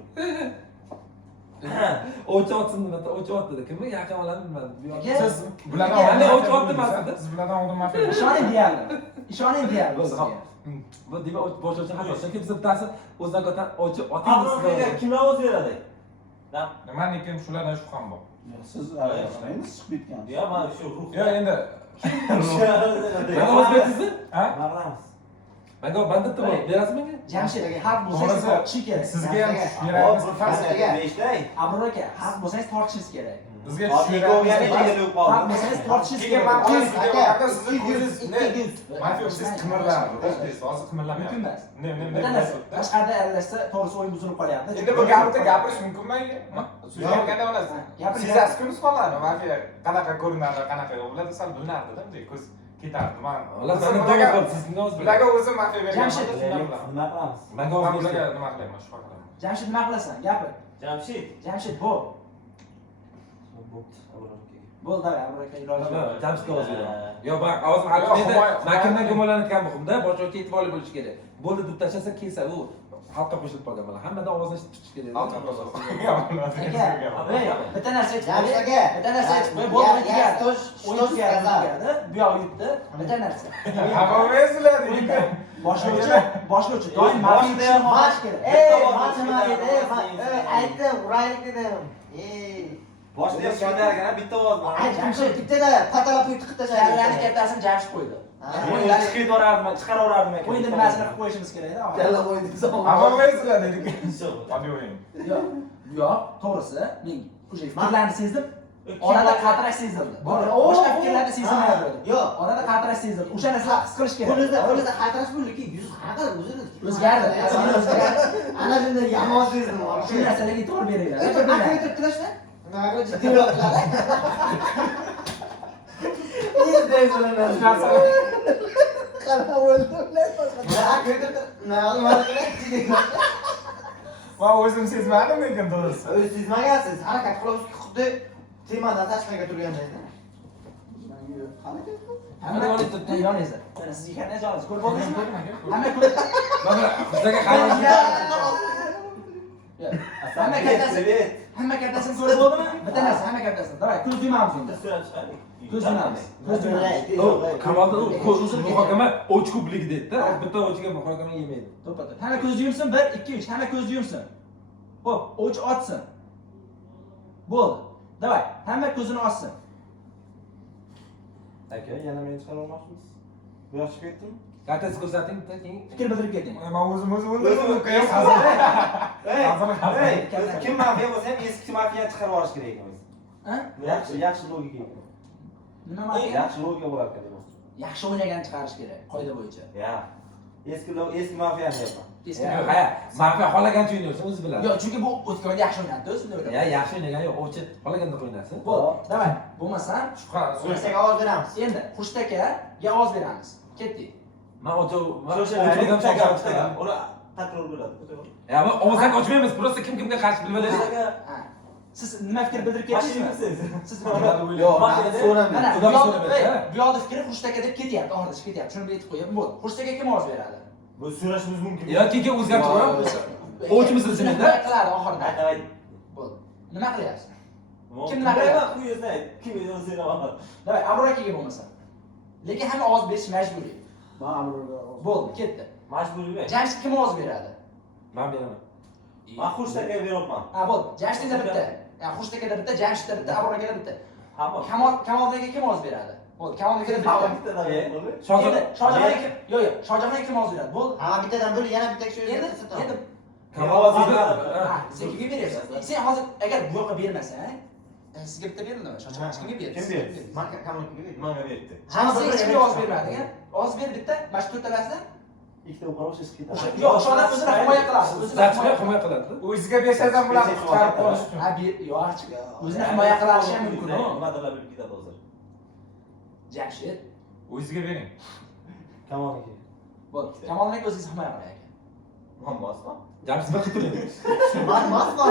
O'chi otsin dedi. O'chi ot dedi. Kimga yaqin oladi bilmadim. Bu yoq- Siz bulardan Aka, oldin o'ch mafiya otdi bo'ldingiz, mafiya. siz bulardan oldin mafiya bo'ldingiz. Ishoning deyarli. Ishoning deyarli. Bo'ldi, sizga. Bu demak boshlovchi xato. Chunki biz bittasi o'zidan ko'tan o'chi oting Abrorga kim ovoz beradi? Meniki shulardan shubham bor. Siz aralashmaysiz, chiqib ketgan. Yo, mana shu ruh. Yo'q, endi Mana o'z betingizmi? ha? Maqlamiz. Menga banditda bor. Berasizmi menga? Jamshid, xalq bo'lsangiz To'g'risi, tortishingiz kerak. Sizga ham Sizga. berayapmiz. Eshitay. Abror aka, xalq bo'lsangiz tortishingiz kerak. Bizga Hozir ikkovga tushiramiz. kelib Xalq qoldi. bo'lsangiz tortishingiz Keyin kerak. men Aka, sizga qarada sizni ko'zingiz ne? 200. Mafiya siz qimirlardi. Hozir Mumkin qimirlamayapti. emas. Ne, Bitta narsa, tashqarida aralashsa to'g'risi o'yin buzilib qolyapti. Endi bu gapni gapirish mumkinmi? Siz gapirganda onasiz. Sezasiz kuni soladi. Mafiya qanaqa ko'rinadi, qanaqa yo'q. Ularda sal bilinardi-da, bunday ko'z ketardi. Men Ular seni to'g'ri qildi. Siz kimga o'z bularga o'zim mafiya bergan. Jamshid. Nima qilamiz? Menga Men o'z bularga berdi. nima qilaman, shunaqa qilaman. Jamshid nima qilasan? Gapir. Jamshid. Jamshid bu. Bo'ldi, davay, Abror aka iloji yo'q. Jamshidga ovoz beraman. Yo, bak, ovozim hali men kimdan gumonlanayotgan muhimda, boshlovchi e'tiborli bo'lish kerak. Bo'ldi deb tashlasa kelsa u xalqqa qo'shilib qolgan bola. Hammada ovozni eshitish kerak. Aka, ey, bitta narsa aytib qo'y. Jamshid aka. Bitta narsa aytib qo'y. Bo'ldi, Ya, tugadi. to'sh- O'yin to'sh tugadi, kaza. tugadi. Bu yoq yutdi. Bitta narsa. Xafaysizlar O'yinda deydi. boshlovchi doim mafiya Boshida ham xohlash kerak. Ey, nima edi? Aytdim, uraylik dedim. Ey. Boshda ham shunday bitta ovoz bor. Ay, Jamshid bittada patalab tiqib Kallani tashlaydi. kattasini Jamshid qo'ydi. Men chiqaraverardim, chiqaraverardim ekan. O'yinda nimasini qilib qo'yishimiz kerak-da. Kalla qo'ydi zamon. Avvalmaysizlar dedik. Hadi o'yin. Yo'q, to'g'risi, men o'sha fikrlarni sezdim. Orada qatirash sezildi. Boshqa fikrlarni sezilmaydi. Yo'q. Orada qatirash sezildi. O'sha narsa his qilish kerak. Qo'lida xatirash bo'ldiki, yuz qanaqa o'zini O'zgardi. Ana shunday yomon sezdim. Shu narsalarga e'tibor beringlar. Aka o'tiribdilar-da. Nima jiddiyroqlar. Yezday bo'laman. Qanaqa bo'ldi? Aka o'tiribdi. Nima qiladi? Men o'zim sezmadim lekin to'g'risi. O'zingiz sezmagansiz. Harakat qilasiz, xuddi temadan tashqariga turgandek. Hamma yoningizda. Mana sizga qanday joyingiz ko'rib oldingizmi? Hamma Mana bizlarga qarang. Hamma kattasi. Hamma kattasini ko'rib oldimi? Bitta narsa, hamma kattasini. Davay, ko'z yumamiz unda. Ko'z yumamiz. Ko'z yumamiz. Kamolda muhokama ochko'pligi deydi-da. Bitta ochiga muhokama yemaydi. To'xta. Hamma ko'zni yumsin. 1, 2, 3. Hamma ko'zni yumsin. Xo'p, och ochsin. Bo'ldi. Davay, hamma ko'zini ochsin. Aka, yana men chiqarolmoqchisiz? Bu yoqqa chiqib ketdimi? Kartasi ko'rsating, keyin Fikr bildirib keting. Men o'zim o'zim Hey, kim mafiya bo'lsa ham eski mafiyani chiqarib yuborish kerak ekan o'zi. Ha? Yaxshi logika ekan. Nima ma'noda? Yaxshi logika bo'lar ekan demoqchi. Yaxshi o'ynagan chiqarish kerak, qoida bo'yicha. Ya. Eski mafiyani deyapman. yo'q, ha, mafiya xolagancha o'ynaysan, o'zi biladi. Yo'q, chunki bu o'tgan oyda yaxshi o'ynadi, shunday o'ylayman. Ya, yaxshi o'ynagan yo'q, o'chi xolaganda o'ynasin. Bo'ldi. Davay, bo'lmasa, shubha. O'zbekistonga ovoz beramiz. endi Xushtakaga ovoz beramiz. Ketdik. Men O'sha o'chirgan takror uni takror bo'ladi. Ya, men ovozdan ochmaymiz, просто kim kimga qarshi bilib olasiz. Ha. Siz nima fikr bildirib ketdingizmi? Siz nima Yo'q, mana so'ramayman. bu yoqda fikri Xushtaka deb ketyapti, oxirida chiqib ketyapti. Shuni aytib qo'yib, bo'ldi. Xushtaka kim ovoz beradi? Bu so'rashimiz mumkin. Yo, keyin o'zgartirib O'chimiz izimizda. Nima qiladi oxirida? Davay. Bo'ldi. Nima qilyapsiz? Kim naqayman quyuzni ayt. Kim o'zi seni Davay, Abror akaga bo'lmasa. Lekin hamma ovoz berish majburiy. Men Abrorga Bo'ldi, ketdi. majburiymi? Jamshid kim ovoz beradi? Men beraman. Men Xushtakaga beryapman. Ha, bo'ldi. Jamshidda bitta. Ya, Xushtakaga bitta, Jamshidda bitta, Abror akaga bitta. Hamma. Kamoldaga kim ovoz beradi? Bo'ldi, Kamoldaga bitta. Shohjahon Shohjahonga kim? Yo'q, Shohjahonga kim ovoz beradi? Bo'ldi. Ha, bittadan bir yana bitta kishi Endi Kamol sen kimga beryapsan? Sen hozir agar bu yoqqa bermasang, sizga bitta beriladi. Shohjahon kimga berdi? Kim berdi? Men kamolga berdim. Menga berdi. Sen kimga ovoz bermading? Ovoz ber bitta, mana shu to'rtalasidan. Ikkita o'qarish chiqib ketadi. Yo'q, o'sha odam o'zini himoya qiladi. Zarchga himoya qiladi. O'ziga bersangiz ham bularni qutqarib qolish uchun. Ha, yo'q, o'zini himoya qilishi ham mumkin. Nimadirlar bilib ketadi hozir. Jamshid, O'ziga bering. Kamolniki. bo'ldi. Kamolning o'zingiz himoya qiling aka. Men bosman. Jamshid bir qitildi. Men masman.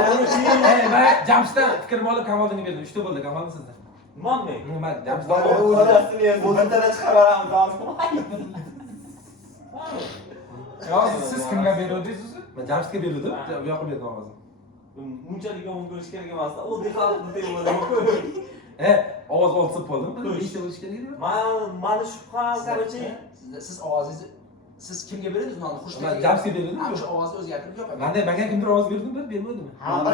Men Jamshiddan fikrimni olib Kamoldan berdim. 3 ta bo'ldi, Kamolni sizdan. Nimamen? Nima Jamshid? O'zini chiqaraveramiz hozir. Yo, siz kimga beruvdingiz o'zi? Men Jamshidga berdim, bu yoqqa berdim ovozini. Bunchalik yomon ko'rish kerak emasda. Oddiy xalqni deyapman. Ovoz olib qoldimi? Nechta bo'lish kerak edi? Mani shubham bo'yicha Siz ovozingizni siz kimga berdingiz uni? Xushtakaga. Men Jamshidga berdim. Ana shu ovozni o'zgartirib yo'q. Menda menga kimdir ovoz berdim, bir bermadim. Ha, bir.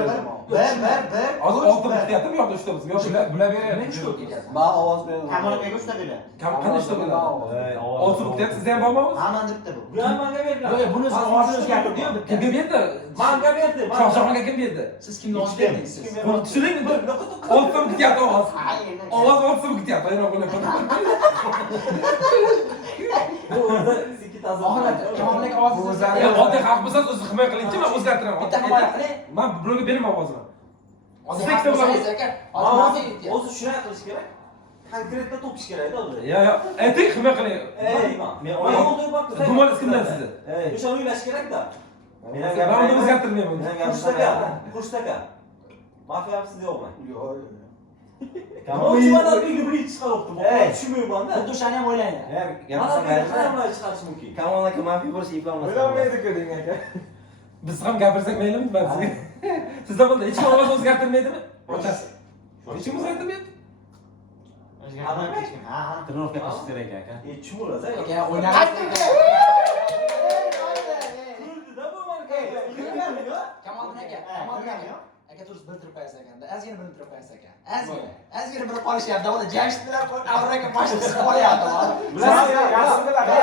Hozir 6 bityaptimi yo'qda 3 ta bo'lsa? Yo'q, Bular Men beradi. 3 ta ketyapman. Men ovoz berdim. Kamolga uchta beradi. qanday 3 ta bo'ladi? 6 bityapti, sizda ham bormi? Ha, men bitta bu. bu ham menga berdilar. Yo'q, buni siz ovozini o'zgartirdi-yu bitta. Kimga berdi? Menga berdi. Shohjahonga kim berdi? Siz kimga ovoz berdingiz siz? Tushuning, 6 ta bityapti ovoz. Ovoz 6 ta bityapti, hayron bo'lyapman. Bu o'rda ikki ta'zir. Oxirida Kamolning ovozingizni Ya oddiy xalq bo'lsangiz o'zingizni himoya qilingchi, men o'zgartiraman. bitta himoya qiling. Men birovga bermayman ovozimni. Hozir Siz ikkita bo'lsangiz aka, hozir O'zi shunday qilish kerak. Konkretda to'pish kerak-da o'zi. Yo, ayting himoya qiling. Men o'ylayman. Gumoningiz kimdan sizni? O'sha o'ylash kerak-da. Men ham Ben onu o'zgartirmayman. Xushtaka. Mafiya siz yo'qmi? Yo'q. Kamolchilar belgi bir chiqaribdi. Tushunmayman-da. xuddi o'shani ham o'ylayman. Mana bu qanday chiqarish mumkin? Kamol aka mafiya bo'lish eplolmas. O'ylamaydi-ku deng aka. Biz ham gapirsak maylimi ben sizga? Sizda bo'ldi, hech kim ovoz o'zgartirmaydimi? Ochasiz. Hech kim o'zgartirmaydi? Ha, Trenirovka qilish kerak aka. Chumuraza. Aka o'ynab. Kamoldan aka, Kamoldan aka. aka turist bildirib qo'yasiz ekanda. Ozgina bildirib qo'yasiz ekan. Ozgina bilib qolishyapti. Mana Jamshid bilan Abror aka mashinasi qolyapti. Bilasiz, yaxshi aka.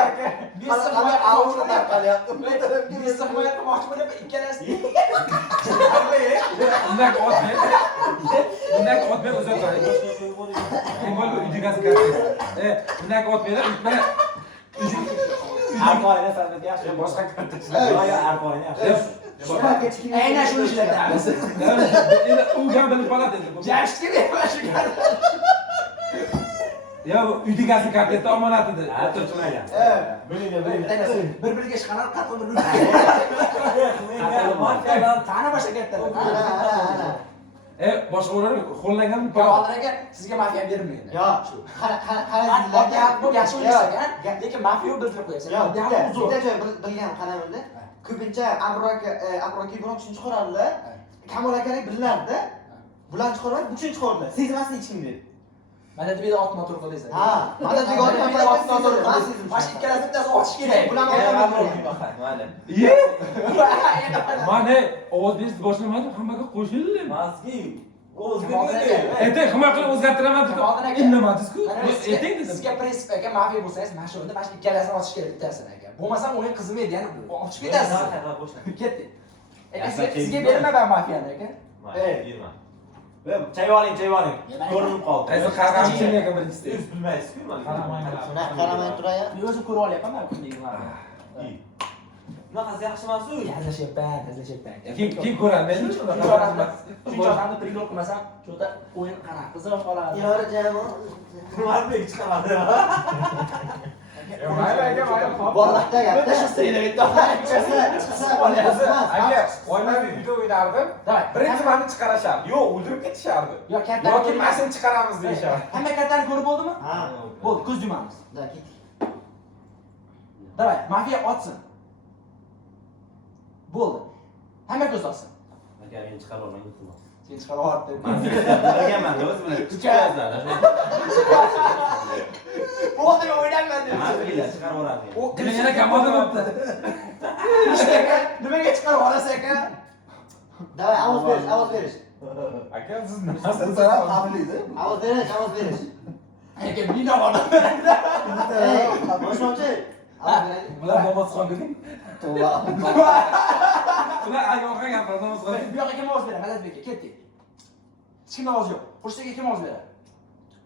Messi himoya avlodlar qolyapti. Messi himoya qilmoqchi bo'lib ikkalasi. Undan ot berib uzatadi. Kimol bu uydigazi kartasi. Undan ot berib, mana Arqoyini sanat yaxshi. boshqa kartasi. Yo, arqoyini yaxshi. Shularga chiqib Aynan shuni ishlatamiz. U ham bilib qoladi endi. Jamshidga berma shu kartani. Ya uydigazi kartasi omonat edi. Turchimagan. Bir-biriga ishqalar qatl bir. Mafiyadan Tana boshqa gaplar. Boshqa o'rin qo'llangan Hozir aka sizga mafiya bermaydi. Yo, bu yaxshi o'ylaysan, lekin mafiya bildirib qo'yasan. Yo, bitta joy bilgan qanamda. Ko'pincha Abror aka biron tushuncha chiqaradilar. Kamol akalik bilardi. Bular chiqaradi, bu tushuncha chiqaradilar. Sezmasdi hech kim deb. Madadbekda ot motor qildingiz. Ha, Madadbek ot motor qildingiz. Mana ikkalasi bittasi otish kerak. Bular mana ovoz berishni boshlamadim, hammaga qo'shildim. Maski. Ayting, himoya qilib o'zgartiraman deb. Indamadingiz-ku. Ayting dedim. Sizga prinsip aka mafiya bo'lsangiz, mana shu onda mana ikkalasini otish kerak bittasini aka. Bo'lmasam o'yin qizimaydi, ya'ni ochib ketasiz. Ketdik. Aka sizga bermayman mafiyani aka. Choy oling. Ko'rinib qoldi. Qaysi qarg'amchim ekan birinchisi. Siz bilmaysiz-ku mana. qaramay turay. Men o'zim ko'rib olyapman mana kundagi mafiya. Bunaqasi yaxshi emas-ku. Hazillashyapman. Kim ko'radi? Shuncha odamni priglor qilmasam, shu yerda o'yin qanaqa qizib qoladi. Qimmatbek chiqaradi. Mayli aka, mayli. Bolalikda gapda Shu streylerga Aka, oilaviy uyda o'ynardim. Birinchi meni chiqarashardi. Yo'q, o'ldirib ketishardi. Yo, katta. Yoki mashin chiqaramiz deyishardi. Hamma kartani ko'rib bo'ldimi? Ha. Bo'ldi, ko'z yumamiz. Da ketdik. Davay, mafiya otsin. Bo'ldi. Hamma ko'z olsin. Aka, men chiqarib olmay o'tdim. Sen chiqarib oldi. Bilganman-da, o'zi bilan. Chiqaradi. Bo'ldi, men o'ynayman dedi. Mafiyalar chiqarib oladi. O Yana kamolda bo'libdi. Nimaga chiqarib olasiz aka? Davay, ovoz berish. Aka, siz Ovoz berish. Aka, bino bola. Ey, boshlovchi. bular namozxon dedim. To'g'ri. Ular ayolga gapirdi, namozxon. Bu yoqqa kim ovoz beradi? Madadbekka, ketdik. Hech kimda ovoz yo'q. Qo'shniga kim ovoz beradi?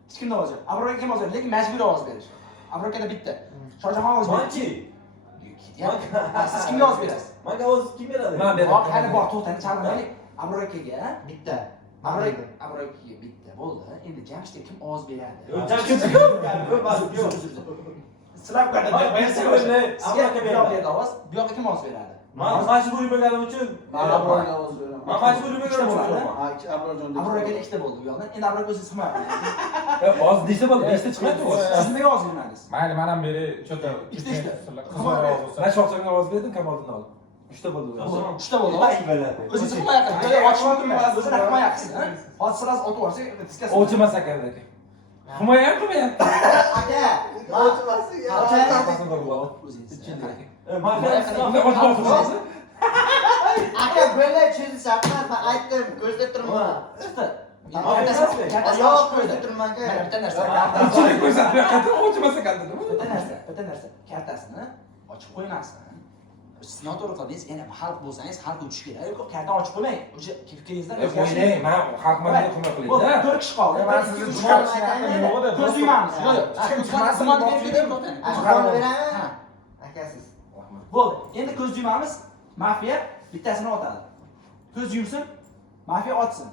Hech kimda ovoz yo'q. Abrorga kim ovoz beradi? Lekin majburiy ovoz berish. Abrorga bitta. Shohjahon ovoz beradi. Manchi. Siz kimga ovoz berasiz? Menga o'zi kim beradi? Men beraman. Bor, hali bor, to'xtang, chalmaylik. Abror akaga, Bitta. Abror akaga bitta bo'ldi. Endi Jamshidga kim ovoz beradi? Silab qo'yadi. Sizga bu yoqqa ovoz, bu yoqqa kim ovoz beradi? Men majburiy bo'lganim uchun Abrorga ovoz beraman. men majburiy bo'lganim uchun Abrorjon. Abror akaga ikkita bo'ldi bu yoqdan. Endi Abror aka o'zingiz himoya qiling. Oz desa bo'ldi, 5 ta chiqmaydi. Siz nimaga ovoz bermadingiz? Mayli, men ham beri cho'ta. Ikkita. Qizlar bo'lsa. Men shohjonga ovoz berdim, kamoldan oldim. 3 ta bo'ldi. Uchta bo'ldi. O'zingiz himoya qiling. Joyi ochishmoqmi? O'zini himoya qilsin. Hozir siz otib yuborsangiz, diskasi. O'chimas ekan aka. Himoya ham qilmayapti. Aka, aka böyle çözülsem ben aytdim, ko'zda turman. Chiqdi. Yo'q, ko'zda turman aka. Mana bitta narsa. Ichini ko'rsatmayapti, o'chimas ekan dedim. Bitta narsa. Kartasini ochib qo'ymasin. Siz noto'g'ri qildingiz. Yana xalq bo'lsangiz, xalq uchish kerak. Kartani ochib qo'ymang. O'sha fikringizdan O'ynang, men xalqman hukm qiling. bo'ldi. 4 kishi qoldi. Men sizni chiqarishni yo'q edi. Ko'z yuymamiz. Yo'q. Xizmat berib Aka beraman. Akasiz. Bo'ldi. Endi ko'z yumamiz. Mafiya bittasini otadi. Ko'z yumsin. Mafiya otsin.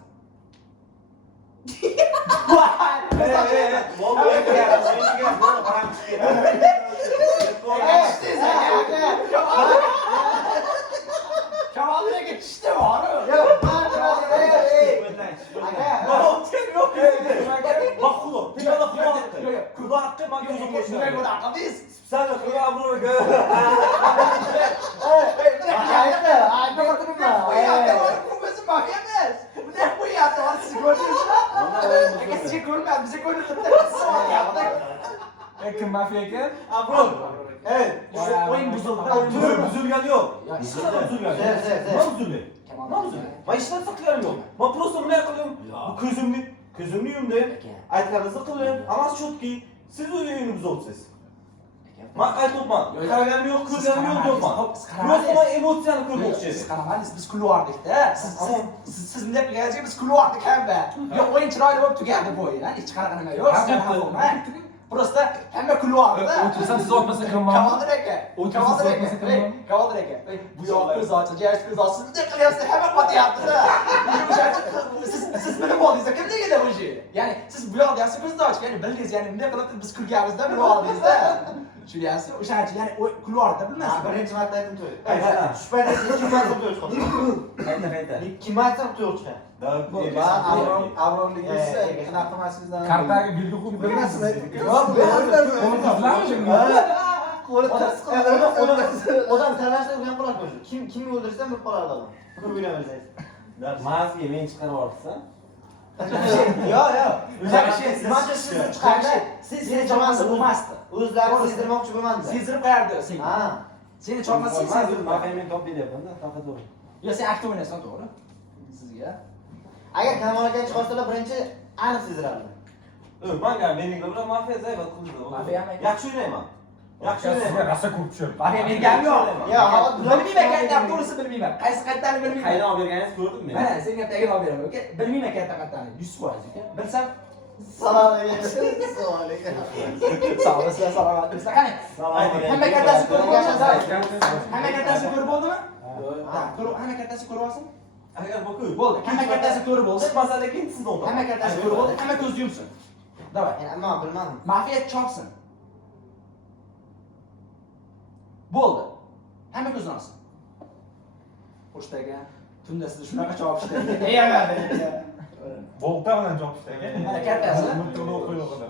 Kamolga tushdi bor. Yo'q, Kim mafiya ekan? O'yin buzildi. Buzilgani yo'q. Buzilgan. Nima buzilgan? nima o'zi? Men hech narsa qilganim yo'q. Men просто bunday qildim. Ko'zimni yumdim. Aytganingizni qildim. Hammasi chotki. Siz o'zingizni buzyapsiz. Men aytibman. Qaraganim yo'q, ko'rganim yo'q deyapman. Просто men emotsiyani ko'rmoqchi edim. Siz qaramadingiz, biz kulvardikda. Siz bunday qilganingizga biz kulvardik hamma. Yo'q, o'yin chiroyli bo'lib tugadi bu o'yin. Hech qanaqa nima yo'q. Просто hamma kulvardi. O'tirsan siz otmasa kimman? Kavodir aka. Kavodir aka. Bu yoq ko'z ochib, jash ko'z ochib, bunday qilyapsiz, hamma qotyapti-da. Siz bilib oldingiz, kim deganda bu ish? Ya'ni siz bu yoqda yaxshi ko'zni ochib, ya'ni bildingiz, ya'ni bunday qilib biz kulganimizda bilib oldingiz-da. Tushunyapsizmi? O'shaning uchun ya'ni kulvardi, bilmaysizmi? Birinchi marta aytdim to'y. Aytdi. Shu paytda ikki marta to'y chiqdi. Qayta. Ikki marta to'y chiqdi. Avrorligingiz qanaqa qilmasingizdan. Kartaga belgi qo'yib Bilmasizmi? Odam tanlashda o'rgan qolardi o'sha. Kimni o'ldirsam bilib qolardi odam. Ko'p o'ylamaysiz. Mazga men chiqarib yuboribsan. Yo'q. Mana sizni chiqardi. Seni chormasi bo'lmasdi. O'zlari sezdirmoqchi bo'lmadi. Sezdirib qo'yardi seni. Ha. Seni chormasi Mazga sezdirib. men top beryapman-da, to'g'ri to'g'ri. Yo, sen aktyor o'ynaysan, to'g'ri? Sizga. Agar Kamol aka chiqarsalar birinchi aniq sezdirardi. Manga mening bilan mafiya zayvat qildi. Yaxshi o'ynayman. Yaxshi Sizga o'ynayman. rosa ko'p tushirdi. Mafiya bergan yo'q. Yo'q, Bilmayman katta to'g'risi bilmayman. Qaysi qattani bilmayman. Qaydan olib berganingizni ko'rdim men. Mana senga tagini olib beraman, oka? Bilmayman katta qattani, 100% aka. Bilsam, Salom alaykum. Salom alaykum. salomat bo'lsa. Qani? Hamma kattasi ko'rib bo'ldimi? Hamma kattasi ko'rib bo'ldimi? Ha, hamma kattasi ko'rib olsin. Agar bu ko'p. Bo'ldi. Hamma kattasi ko'rib bo'ldi. Chiqmasa lekin sizni o'taman. Hamma kattasi ko'rib bo'ldi. Hamma ko'zni yumsin. Davay. Ammo bilmadim. Mafiya chopsin. Bo'ldi. Hamma ko'zni olsin. Pochtaga tunda sizni shunaqa chopishdi. Yeyamadi. Bolta bilan chopishdi aka. Mana kattasi. Mulkda o'qiyoqda.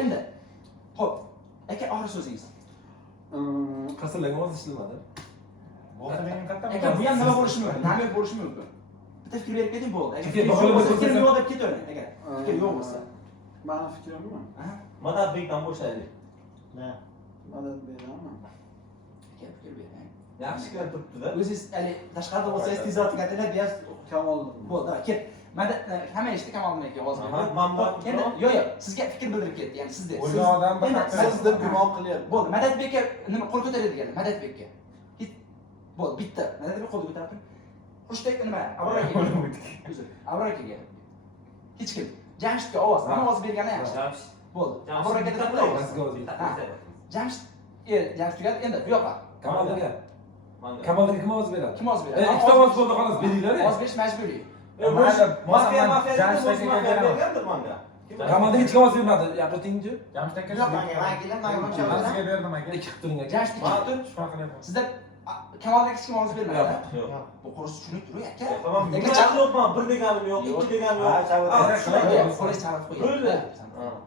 Endi. Xo'p. Aka, oxir so'zingiz. Qasrlarga oz ishlamadi. Bolta degan katta. Aka, bu ham nima bo'lishi mumkin? Nima bo'lishi mumkin? Bitta fikr berib keting bo'ldi. Agar Fikr yo'q bo'lsa, fikr yo'q deb ketavering. Agar fikr yo'q bo'lsa. Mani fikrimmi? Madadbekdan bo'shaylik. Ha. Madad beraman. Aka, fikr bering. Yaxshi kelib turibdi-da. O'zingiz hali tashqarida bo'lsangiz tezroq gatilab deyapsiz. Kamol. Bo'ldi, ket. Mana hamma ishni Kamoldan aka hozir. Endi yo'q, sizga fikr bildirib ketdi, ya'ni sizda. O'lgan odam bir Siz deb gumon qilyapti. Bo'ldi, Madadbekka nima qo'l ko'taradi degan, Madadbekka. Bo'ldi, bitta. Madadbek qo'l ko'tardi. Xushdek nima? Abror akaga. Uzr. Abror akaga. Hech kim. Jamshidga ovoz. Nima ovoz bergani yaxshi. Bo'ldi. Abror akaga deb qo'yamiz. Jamshid, Jamshid tugadi. Endi bu yoqqa. Kamolga. Kamolga kim ovoz beradi? Kim ovoz beradi? Ikkita ovoz bo'ldi, xolos beringlar. Ovoz berish majburiy. Mafiya Jamshidga bergandir menga. Kamolga hech kim ovoz bermadi. Gapirtingchi. Jamshid aka. Yo'q, menga keldim, menga buncha Sizga berdim aka. Ikki qilib turing aka. Jamshid Shunaqa qilyapman. sizda Kamolga hech kim ovoz bermadi. Yo'q. Bu qo'rish tushunib turing aka. Tamam, bir yo'qman, bir deganim yo'q, ikki deganim yo'q. Qo'lish chalib qo'ying.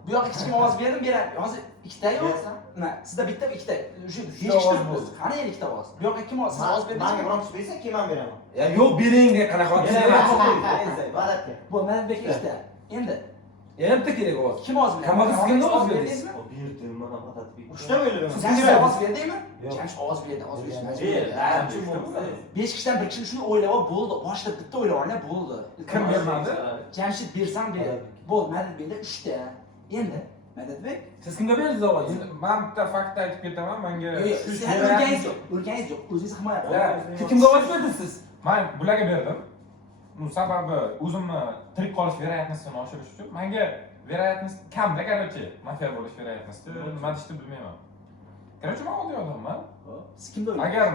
Bu yoqqa hech kim ovoz berdim, beradi. Hozir ikkita yo'q. Nima? Sizda bitta, ikkita. O'sha yechishtirib bo'ldi. Qani endi ikkita ovoz? Bu yoqqa kim ovoz? Siz ovoz Menga berdingizmi? bironchi bersa, kim ham beraman. Ya yo'q bering de qanaqa Madadga. Bu Madadbek ikkita. Endi Yana bitta kerak ovoz. kim ovoz berdi? Kamolga siz kimga ovoz berdingiz? berdingizmi? Berdim, mana Madadbek. Uchta o'yladim. Siz kimga ovoz berdingmi? Yo'q. Jamshid ovoz berdi, ovoz berish Ber, majburiy. 5 kishidan bir kishi shuni o'ylab olib bo'ldi. Boshida bitta o'ylab olgan bo'ldi. Kim bermadi? Jamshid bersam beradi. Bo'ldi, Madadbekda 3 ta. Endi Madadbek Siz kimga berdingiz ovozni? Endi men bitta fakt aytib ketaman. Menga siz o'rganingiz yo'q. O'rganingiz yo'q. O'zingiz himoya qiling. Siz kimga ovoz berdingiz siz? men bularga berdim. Bu sababi o'zimni tirik qolish verayatnostini oshirish uchun. Menga verayatnost kamda, короче, mafiya bo'lish verayatnosti nima deyishni bilmayman. Короче, men oddiy odamman. Siz kimda o'ylaysiz? Agar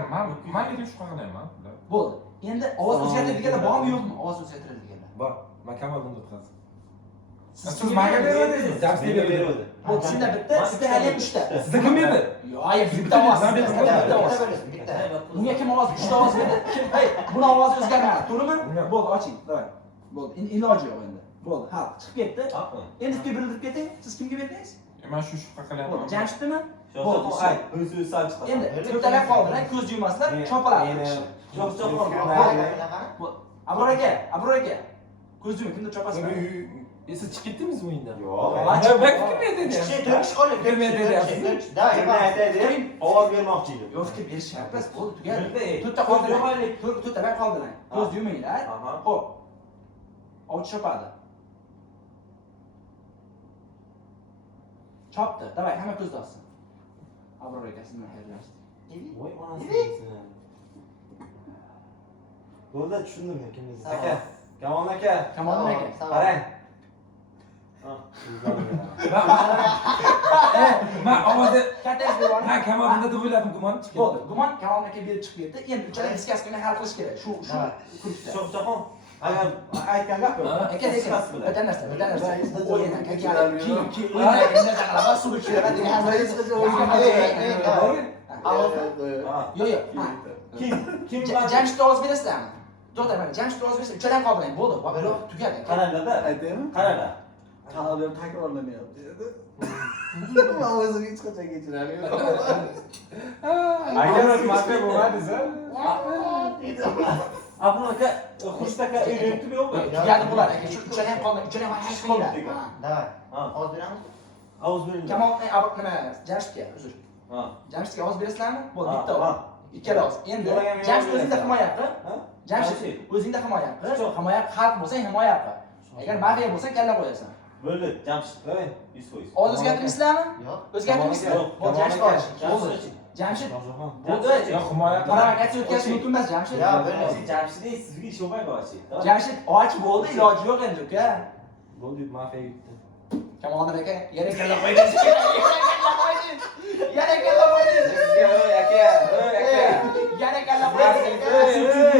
men yetim shubha qilayman. Bo'ldi. Endi ovoz o'zgartiradiganlar bormi yo'qmi? Ovoz o'zgartiradiganlar. Bor. Men Kamoldan o'tkazdim. Siz menga berdingiz. Jamshidga berdim. Bo'ldi, sizda bitta, sizda hali ham 3 ta. Sizga kim berdi? Yo'q, ayb bitta ovoz. Bitta ovoz. Bitta. Bunga kim ovoz, 3 ta ovoz berdi? Kim? Hey, buni ovozi o'zgarmadi, to'g'rimi? Bo'ldi, oching. Davay. Bo'ldi. Iloji yo'q endi. Bo'ldi. Ha, chiqib ketdi. Endi fikr bildirib keting. Siz kimga berdingiz? Men shu shubha qilyapman. Bo'ldi. Jamshidmi? Bo'ldi, ay, o'zi sal chiqadi. Endi bittalar qoldilar, ko'z yummaslar, chopiladi. Yo'q, Abror aka, ko'z yuming, kimdir chopasizmi? Siz chiqib ketdingizmi o'yindan? Yo'q. Bak kim aytadi? To'rtkishi qoldi. Kim aytadi? Kimni aytaydi? Ovoz bermoqchi edim. Yo'q, fikr berishyapmiz. Bo'ldi, tugadi. Bildi. To'rtta qoldilar. To'rtta bak qoldilar. Ko'z yuminglar. Aha. Xo'p. Ovchi chopadi. Chopdi. Davay, hamma ko'zni olsin. Abror akasi nima xayrlashdi. Voy onasi. Yo'lda tushundim men kimni. Aka, Kamol aka. Kamoldan aka. Qarang. Men ovozni Kattangiz berib ha Kamolda deb o'yladim gumon chiqdi. bo'ldi. Gumon Kamol aka berib chiqib ketdi. Endi uchala diskasini hal qilish kerak. Shu kurishda. Sho'xjahon, agar aytgan gap yo'q. Aka bitta narsa. O'yin aka. Keyin o'yinda qanaqa suv ichiradi degan Yo'q. Kim Jamshidga ovoz berasizlarmi? To'xta, mana Jamshidga ovoz bersa, uchadan qoldiring. Bo'ldi. Biroq tugadi. Kanadada? Aytaymi? Kanada. Ta'lim takrorlanyapti dedi. Men o'zimga hech qachon kechiradi yo'q. Agar Moskva bo'lmadingiz, Abdul aka, Xurshid aka uylanibmi yo'qmi? Tugadi bo'ladi aka. Shu uchadan qoldi. Uchadan mana shu qiladi. Davay. Ha, Ovoz beramiz. ovoz beringlar. Kamol nima? Jamshidga, uzr. Ha. Jamshidga ovoz berasizlarmi? Bo'ldi, Ha, bitta ha. ovoz. Ikkala ovoz. Endi So'ragan Jamshid men o'zingda ovoz himoya qil. Ha? Jamshid o'zingda himoya qil. Himoya xalq bo'lsang himoya qil. Agar mafiya bo'lsang kalla qo'yasan. Bo'ldi, Jamshid, qo'y, 100%. Ovoz o'zgartirmaysizlarmi? Yo'q. O'zgartirmaysizlar? Yo'q. Bo'ldi, Jamshid qo'yish. Bo'ldi. Jamshid bo'ldi. yo himoya qilib. Provokatsiya o'tkazish mumkin emas, Jamshid. Yo'q, bo'ldi. Jamshid sizga ish olmay qo'yasiz. Jamshid och bo'ldi, iloji yo'q endi uka. Bo'ldi, mafiya yutdi. Kamoldan aka, yana kalla qo'ydingiz. Yana kalla qo'ydingiz. Sizga voy aka, voy aka. Yana kalla qo'ydingiz.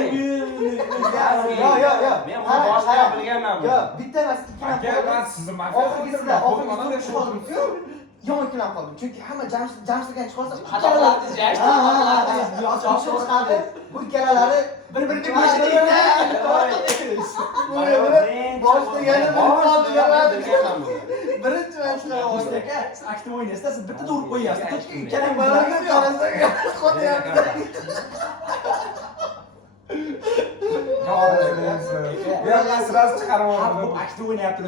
Yo'q. Men buni boshqa bilganman. Yo'q, bitta emas, ikki Aka, nafar. men sizni mafiya Oxirgisida, oxirgi qoldim-ku. Yon ikkilam qoldim. Chunki hamma Jamshiddan chiqarsa, Xatolarni Jamshid. chiqadi. Bu ikkalalari Bir-birini ko'rishdi. boshda yana bir qoldi. Birinchi man chiqara O'zda oldim. aka, siz aktiv o'ynaysizlar, siz bitta urib qo'yyapsiz. Ikkalang bolaga qarasak, qo'yapti. men sirasi chiqarib Bu yubordim. aktiv o'ynayapti,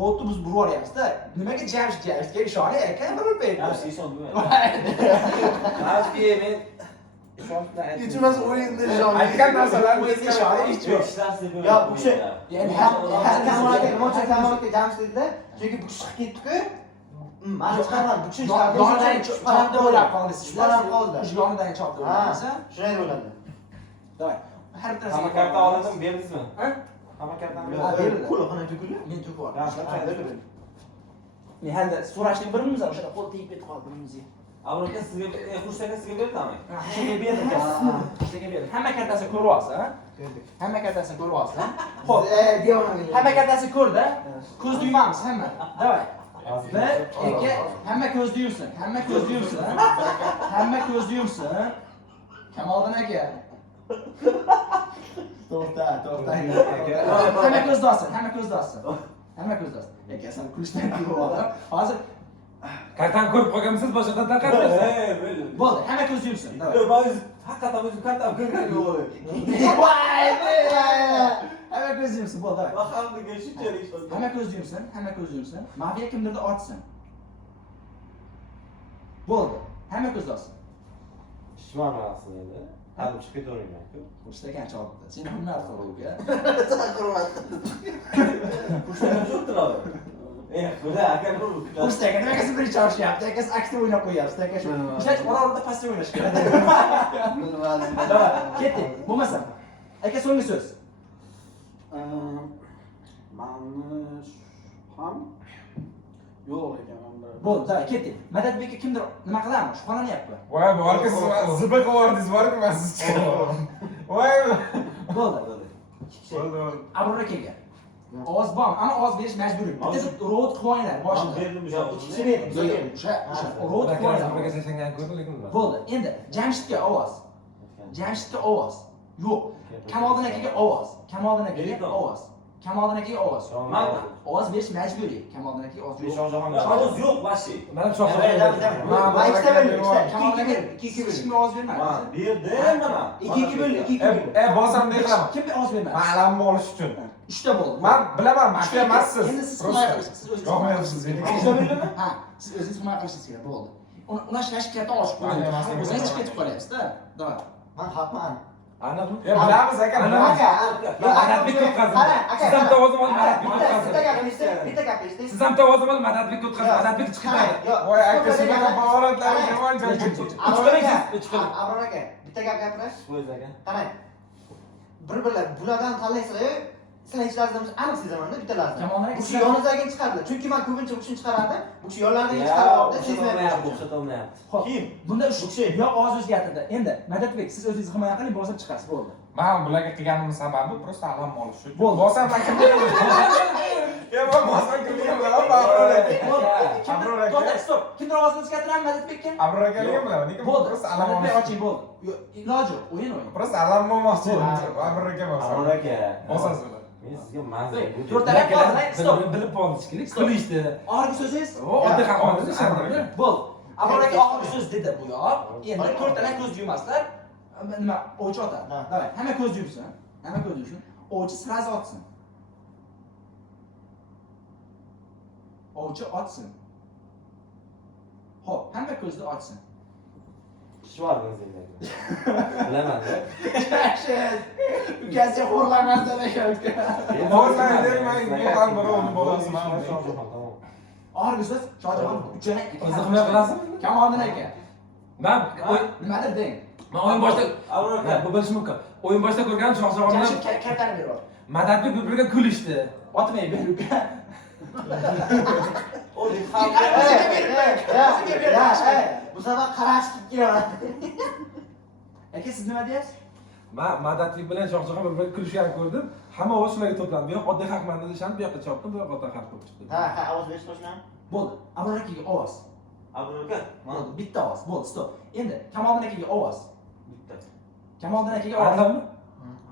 rotni biz burib yuboryapsiz-da. Nimaga Jamshidga ishoning aka, bir urib Jamshid ishon bo'lmaydi. Mazgi men ishonch bilan aytdim. Kechirmas o'yinda Aytgan narsalarni O'zga ishoning hech yo'q. Yo'q, bu kishi yani Kamolga Jamshid dedi. Chunki bu kishi chiqib ketdi-ku. Mana chiqarmadi. Bu kishi Yonidan chopdi o'ylab qoldingiz. Shular qoldi. Yonidan chopdi o'ylasa. Shunday bo'ladi. Davay. Har bittasi. Hamma karta oldim, berdingizmi? Ha? Hamma kartani Ha, berdi. berdingizmi? Qo'lxona to'kildi. Men to'kib Ha, yubordim. Men hali so'rashning birimiz o'sha qo'l tegib ketib qoldi birimizga. Abdul aka sizga, Xurshid aka sizga berdimi? Sizga berdim. Sizga berdim. Hamma kartasini ko'rib olsa, hamma kartasini ko'rib olsa. Xo'p, hamma kartasini ko'rdi. Ko'zni yumamiz hamma. Davay. Bir, ikki, hamma ko'zni yumsin. Hamma ko'zni yumsin. Hamma ko'zni yumsin. Kamoldan aka. To'xta. Hamma ko'zni olsin, hamma ko'zni olsin. Hamma ko'zni olsin. Aka, sen kulishdan kulib oldim. Hozir Kartani ko'rib qolganmisiz boshqadan tarqatib. bo'ldi, hamma ko'zni yumsin. Davay. Ben hakikaten özüm kartam görmüyor oluyor. Vay be! Hamma ko'zni yumsin, bo'ldi. Davay. Bakalım da geçip içeri işte. Hamma ko'zni yumsin, hamma ko'zni yumsin. Mafiya kimdirdi otsin. Bo'ldi. Hamma ko'zni olsin. Shishman aslında endi. Hali chiqib ketavermayapti. Ustakan chalibdi. Sen hunar qil uka. Kuşlarına çok abi. Güzel, hakem vurdu. Ustaka nimaga siz birinchi olishyapti? Aka siz aktiv o'ynab qo'yyapsiz. Aka shu. Ishlash oralida pastga o'ynash kerak. Davay, ketdik. Bo'lmasa. Aka so'nggi so'z. Mani ham yo'q ekan. Bo'ldi, davay, ketdik. Madadbek kimdir nima qilarmi? Shubhalanyapti. Voy, bu orqa siz ziba qilib yubordingiz, borku men siz chiqardim. Voy. Bo'ldi. Bo'ldi. Abror akaga. Ovoz bormi? Ammo ovoz berish majburiy. Bitta ro'd qilinglar boshida. Berdim Yo'q, ikkisi berdim. O'sha ro'd Birga qilinglar. tashlagan ko'rdim lekin nima? Bo'ldi. Endi Jamshidga ovoz. Jamshidga ovoz. Yo'q. Kamoldan akaga ovoz. Kamoldan akaga ovoz. Kamoldan akaga ovoz. Ovoz berish majburiy. Kamoldan akaga ovoz yo'q. Şahıs yok başı. Mana shoh. Ma ikkita bo'ldi. Kamoldan akaga ikki kimga ovoz bermadi? Berdim bana. Ikki bo'ldi. Bosam ne qilaman? Kimga ovoz bermadi? Ma'lumot olish uchun. 3ta bo'ldi. Men bilaman, mafiya emassiz. Endi siz himoya qilasiz. Siz o'zingiz himoya Yoqmayapsiz qilishingiz menga. kerak. O'zingizmi? Ha, siz o'zingiz himoya qilishingiz kerak, bo'ldi. Unashib ketib oshib qo'ying. O'zingiz chiqib ketib qolyapsiz-da. Davay. Men haqman. Aniqmi? Bilamiz aka, bilamiz. Madadbek o'tkazdi. Siz ham tavozim olib Madadbek o'tkazdi. Bitta gap eshitdi. Siz ham tavozim olib Madadbek o'tkazdi. Madadbek chiqib ketadi. Voy aka, sizlarga faoliyatlar yomon Abror aka, bitta gap gapirash. O'z aka. Qarang. Bir-birlar bulardan tanlaysizlar, sizlar hech narsani aniq sezaman-da bittalardan. Kamollar Bu kishi yoningizdan chiqardi. Chunki men ko'pincha bu kishini chiqarardim. Bu kishi yonlaridan chiqarardi, sezmayapti. O'xshatolmayapti. Xo'p, Kim? bunda shu kishi yo ovoz o'zgartirdi. Endi Madadbek, siz o'zingiz himoya qiling, bosib chiqasiz, bo'ldi. Men bularga qilganim sababi prosta alam olish uchun. Bo'ldi. Bosam men kimga Yo, men bosam kimga bilaman, Abror aka. Abror aka. To'xta, stop. Kimdir ovozini o'zgartiradi Madadbekka? Abror akaligim bilaman, lekin Bo'ldi. prosta alam Madadbek olish. oching, bo'ldi. Iloji yo'q, o'yin. Prosta alam olmoqchi edim. Abror aka bosam. Abror aka. Bosasiz ular. Men sizga manzil To'rtalab qoldi, stop. Bilib oldi kerak. Kulishdi. Oxirgi so'zingiz? Oddiy xalqimiz Bo'ldi. Abror aka oxirgi so'z dedi bu yoq. Endi to'rtalab ko'z yumaslar. Nima, o'chi otadi. Davay, hamma ko'z yumsin. Hamma ko'z yumsin. O'chi sirazi otsin. O'chi otsin. Xo'p, hamma ko'zni ochsin. Shvardingiz bilaman. Ukasi xo'rlamasdan ekan uka. Xo'rlayvermang, bu ham birovni bolasiman. Oxirgi so'z Shohjahon uchala O'zi himoya qilasizmi? Kamoliddin aka. Men Nimadir deng. men o'yin boshida Abror aka. bu bo'lishi mumkin. O'yin boshida ko'rgan Shohjahon bilan Jamshid kartani berib. Madadbek bir-biriga kulishdi. Otmay ber uka. O'zi Bu safar qarashib kelaman. Aka siz nima deyapsiz? Men Madadbek bilan Shohjahon bir-biriga kulishganini ko'rdim. Hamma o'z shularga to'plandi. Bu yoq oddiy xalqman deshani, bu yoqqa chopdim, bu yoqqa oddiy xalq bo'lib chiqdi. Ha, ovoz berish qo'shman. Bo'ldi. Abror akaga ovoz. Abror aka. Bo'ldi, bitta ovoz. Bo'ldi, stop. Endi Kamoliddin akaga ovoz. Bitta. Kamoliddin akaga ovoz. Aniqmi?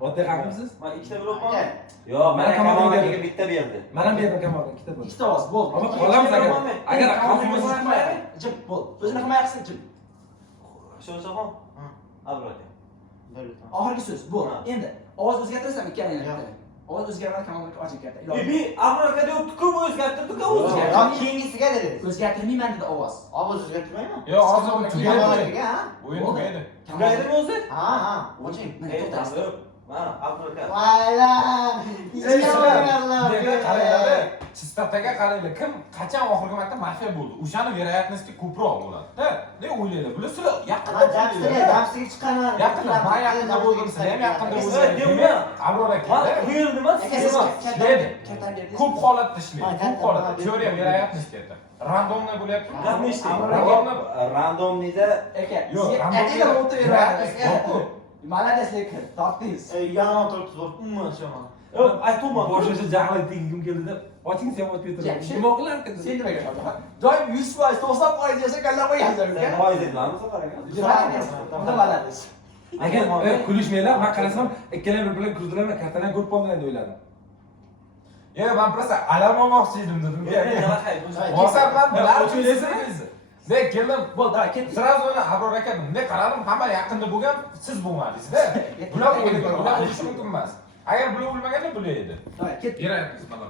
Oddiy xalqmisiz? Men ikkita beryapman. Aka, Yo'q, men Mana Kamol Kamol akaga bitta berdi. Men ham berdim Kamolga ikkita bo'ldi. Ikkita ovoz bo'ldi. Ama qolamiz agar Kamoliddin xalqimiz himoya qiling. Jim, bo'ldi. O'zini himoya qilsin, jim. Shohjahon. Abror aka. Oxirgi so'z. Bo'ldi. Ha. Endi ovoz o'zgartirasizmi ikkalangni? Ovoz o'zgarmadi, Kamoliddin aka oching katta. Bir Abror aka deb ko'p o'zgartirdi-ku o'zi. yo keyingisiga dedi. O'zgartirmayman dedi ovoz. Ovoz o'zgartirmaymi? Yo, hozir uni tugaydi. Kamoliddinga, ha? O'yin tugaydi. Gaydimi o'zi? Ha, ha, oching. Mana Ey, to'xtasi. yo'q. Mana Abror aka. Vayla! Qaranglar, Chistataga qaranglar. Kim qachon oxirgi marta mafiya bo'ldi? O'shani verayatnosti ko'proq bo'ladi-da. Ne o'ylaydi? Bular sizlar yaqinda Jamsiga chiqaman. Yaqinda, men yaqinda bo'ldim, sizlar ham yaqinda Aka, bo'ldingiz. deyman. Abror Men aka. bu yerda emas, Aka siz emas. kartani berdi. Ko'p holatda ishlaydi. Ha, Ko'p holatda. Teoriya verayatnosti это. Randomni bo'lyapti. Gapni eshiting. Randomni Randomnida Aka, yo'q, sizga ataga o'tiraveradi. Молодец, lekin tortdingiz. Yana tortib bor, umuman tushaman. Yo'q, aytmayman. Boshqa jahli tegim keldi-da. Oching sen ochib Yaxshi. o'tiradi. Nima qilarkan? Sen nimaga shohjahon? Doim 100%, 90% yasha kalla qo'yasiz uka. foiz ediladi bu safar aka. Молодец. Agar kulishmanglar, men qarasam ikkalar bir-birini kuldilarmi, kartadan ko'rib qolmagan deb o'yladim. Yo, men prosta alam olmoqchi edim dedim. Bosam men bilarsiz. Sen keldim. Bo'ldi, davay, ketdik. Sразу uni Abror aka bunday qaradim, hamma yaqinda bo'lgan, siz bo'lmadingiz-da. Bular o'ylagan, ular bo'lishi mumkin emas. Agar bular o'lmaganda bular edi. Davay, ketdik. Berayapmiz mana.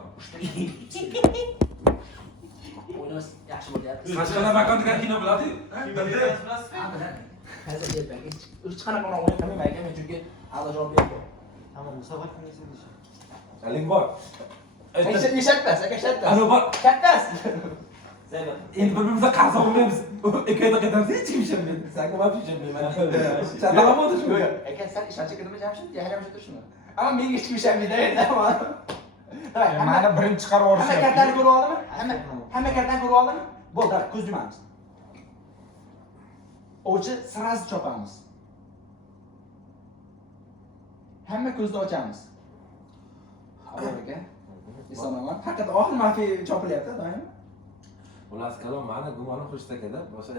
O'ynash yaxshi bo'lyapti. Qashqalar makonda kino biladi-yu. Hozir yetmang. Hech qanaqa o'yin qilmayman aka, men chunki hali javob berdim. Tamam, bu safar kimga Alik bor. Eshakdas, aka eshakdas. Ana bor. Kattas. Zeynep. Endi bir-birimizga qarshi olmaymiz. Ikkita qaytamiz, hech kim ishonmaydi. Senga ham ishonmayman. Chaqalab bo'ldi shu. Yo'q, aka sen ishonchi kirdimi Jamshid? Yaxshilab shuni. Ammo menga hech kim ishonmaydi endi. Davay, Mani birinchi chiqarib hamma yuborishyapti. kartani ko'rib oldimi? Hamma kartani ko'rib oldimi? Bo'ldi, davay, ko'z yumamiz. O'chi sirazi chopamiz. Hamma ko'zni ochamiz. Abror aka. Esonaman. Haqiqatdan oxir mafiya chopilyapti doim. Ular kalom meni gumonim xushtakada boshqa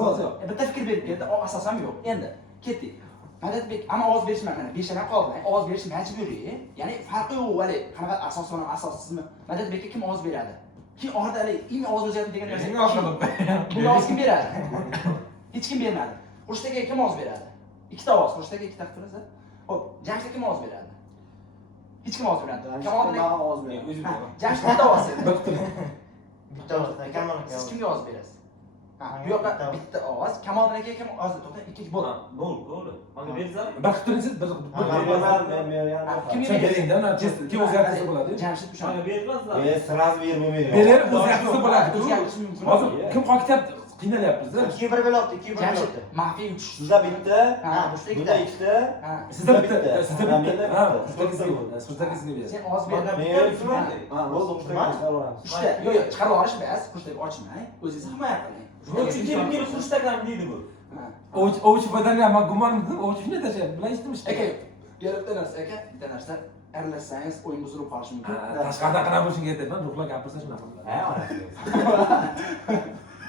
Bo'ldi. Bitta fikr berib keldi, asosan yo'q. Endi ketdik. Madadbek, ama ovoz berishman mana 5 dan qoldi. Ovoz berish majburiy. Ya'ni farqi yo'q, vali qanaqa asosan asossizmi? Madadbekka kim ovoz beradi? Kim oxirida im ovoz o'zgardi degan narsa. Menga oxirida. Bu ovoz kim beradi? Hech kim bermadi. Xurshidga kim ovoz beradi? Ikkita ovoz, Xurshidga ikkita qilsa. Xo'p, Jamshidga kim ovoz beradi? Hech kim ovoz beradi. Kamoliddin aka. Ben ovoz beraman. O'zim Ha, beraman. Jamshid bitta ovoz beradi. Bitta ovoz. Kamol aka. Siz kimga ovoz berasiz? Ha, bu yoqqa bitta ovoz. Kamoliddin akaga kim ovoz to'xta, ikki bo'ldi. Bo'ldi. Menga bersam. Bir qilib turingsiz, bir Kimga Sen berasiz? beringda, uni test kim o'zgartirsa bo'ladi. Jamshid Menga o'sha. bermaslar. Sразу berib bo'lmaydi. Berib o'zgartirsa bo'ladi. O'zgartirish mumkin. Hozir kim qo'kityapti? Qiynalyapmiz-da. 2-1 bo'lyapti, 2-1 Jamshid, bo'lyapti. maxfiy uchish. Sizda bitta, Ha, Bushda bunda ikkita. ikkita. Ha. Sizda bitta, sizda Ha, bitta. menda Ha, bitta. sizda beradi. Sen ovoz ber. Ha, bo'ldi, chiqaraveramiz. Uchta. Yo'q, chiqarib olish bas, qushdak ochmay, o'zingiz himoya qiling. Shuning uchun kelib xushtakam deydi bu. Ha. Ovchi foydalanyapti, men gumonim qildim, ovchi shunday tashlayapti. Bilan eshitdim ishda. Aka, bitta narsa aka, bitta narsa aralashsangiz o'yin buzilib qolishi mumkin. Tashqarida qanaqa bo'lishini aytyapman, ruhlar gapirsa shunaqa bo'ladi.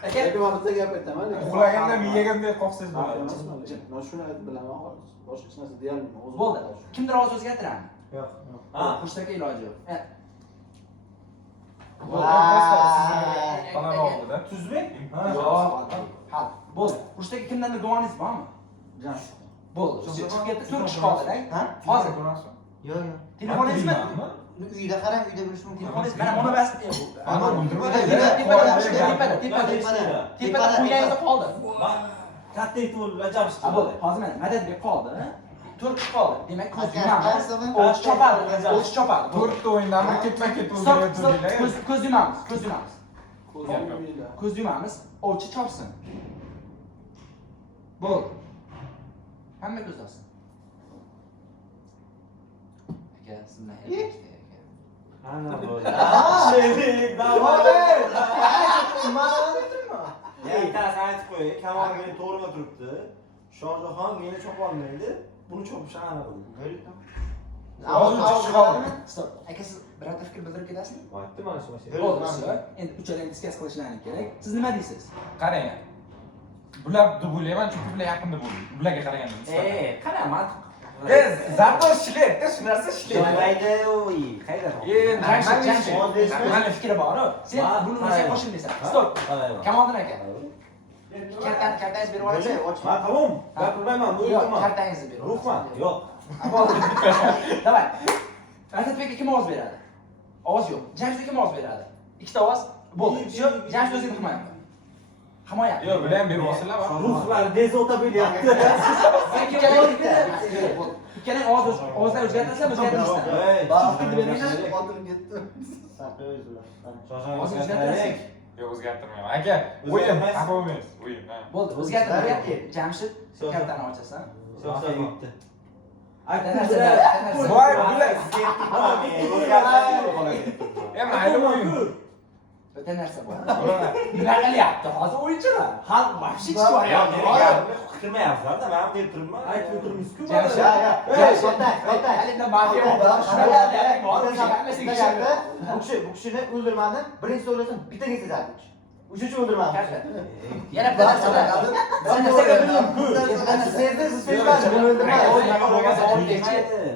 Aka, Lekin men bitta gap aytaman. Uxlaganda miyagamday qoqsangiz bo'ladi. Men shuni aytib bilaman xolos. Boshqa hech narsa deyolmayman. O'zim bo'ldi. Kimdir ovoz o'zgartiradi. Yo'q. Ha, qushtakka iloji yo'q. Qanaqa oldida? Tuzbek? Yo'q. Ha, bo'ldi. Qushtakka kimdandir guvoningiz bormi? Bo'ldi. Chiqib ketdi, 4 kishi qoldi-da. Ha? Hozir. Yo'q, yo'q. Telefoningizmi? Uyda qarang, uyda bo'lishi mumkin. Telefoningiz mana buni bas. Ana Tepada qo'yganingizda qoldi. Katta e'tibor bilan Jamshid. Ha, bo'ldi. Hozir mana Madadbek qoldi. 4 kishi qoldi. Demak, ko'z Aka, yumamiz. qaysi O'ch chopadi. O'ch chopadi. to'rtta o'yindan bir ketma-ket Stop, o'zgarib stop. turinglar. Ko'z yumamiz. Ko'z yumamiz. ko'zimni Ko'z yumamiz. Ovchi chopsin. Bo'ldi. Hamma ko'z ochsin. Aka, siz bilan gaplashdik aka. Ana bo'ldi. Sherik, Bittasi aytib qo'y, Kamol meni to'g'rima turibdi. Shohjahon meni chopolmaydi. Buni chopish aniq bo'ldi. Stop. Aka, siz birorta fikr bildirib ketasizmi? Aytdim mana shu masala. Bo'ldi. Endi uchalang diskas qilishlaring kerak. Siz nima deysiz? Qarang. Bular deb o'ylayman, chunki bular yaqinda bo'ldi. Bularga qaraganda. Qara, men Zato ishlayapti, shu narsa ishlayapti. Mayda oy, qayda? Mani fikri bor-ku. Sen buni narsaga qo'shilmaysan. Stop. Kamoliddin aka. Kartangizni berib olasiz? Ha, tamam. Gapirmayman, bu Yo'q, yo'qman. kartangizni berib olasiz. Ruhman, yo'q. Davay. Madadbekka kim ovoz beradi? Ovoz yo'q. Jamshidga kim ovoz beradi? Ikkita ovoz. Bo'ldi. Shu Jamshid o'zini himoya qiladi. Himoya. Yo'q, bular ham berib olsinlar. ruhlar bezovta bo'lyapti. Ikkalang ovozlar o'zgartirsa o'zgartirishdan. xotinim ketdi. Hozir o'zgartirasiz. Yo'q, o'zgartirmayman. Aka, o'yin, xafa bo'lmaysiz. O'yin, ha. Bo'ldi, o'zgartirmayapti. Jamshid kartani ochasan. Shohjahon bitti. Voy, bular. Mayli o'yin. Bitta narsa bor. Nima qilyapti hozir o'yinchilar? Xalq vahshiy chiqyapti. Qilmayapsizlar-da, men deb turibman. Aytib o'tiribmiz-ku. Bu kishini o'ldirmadim. Birinchi o'ldirsam bittaga sezardi. Uchinchi o'ldirmadim. Yana bitta narsa bor.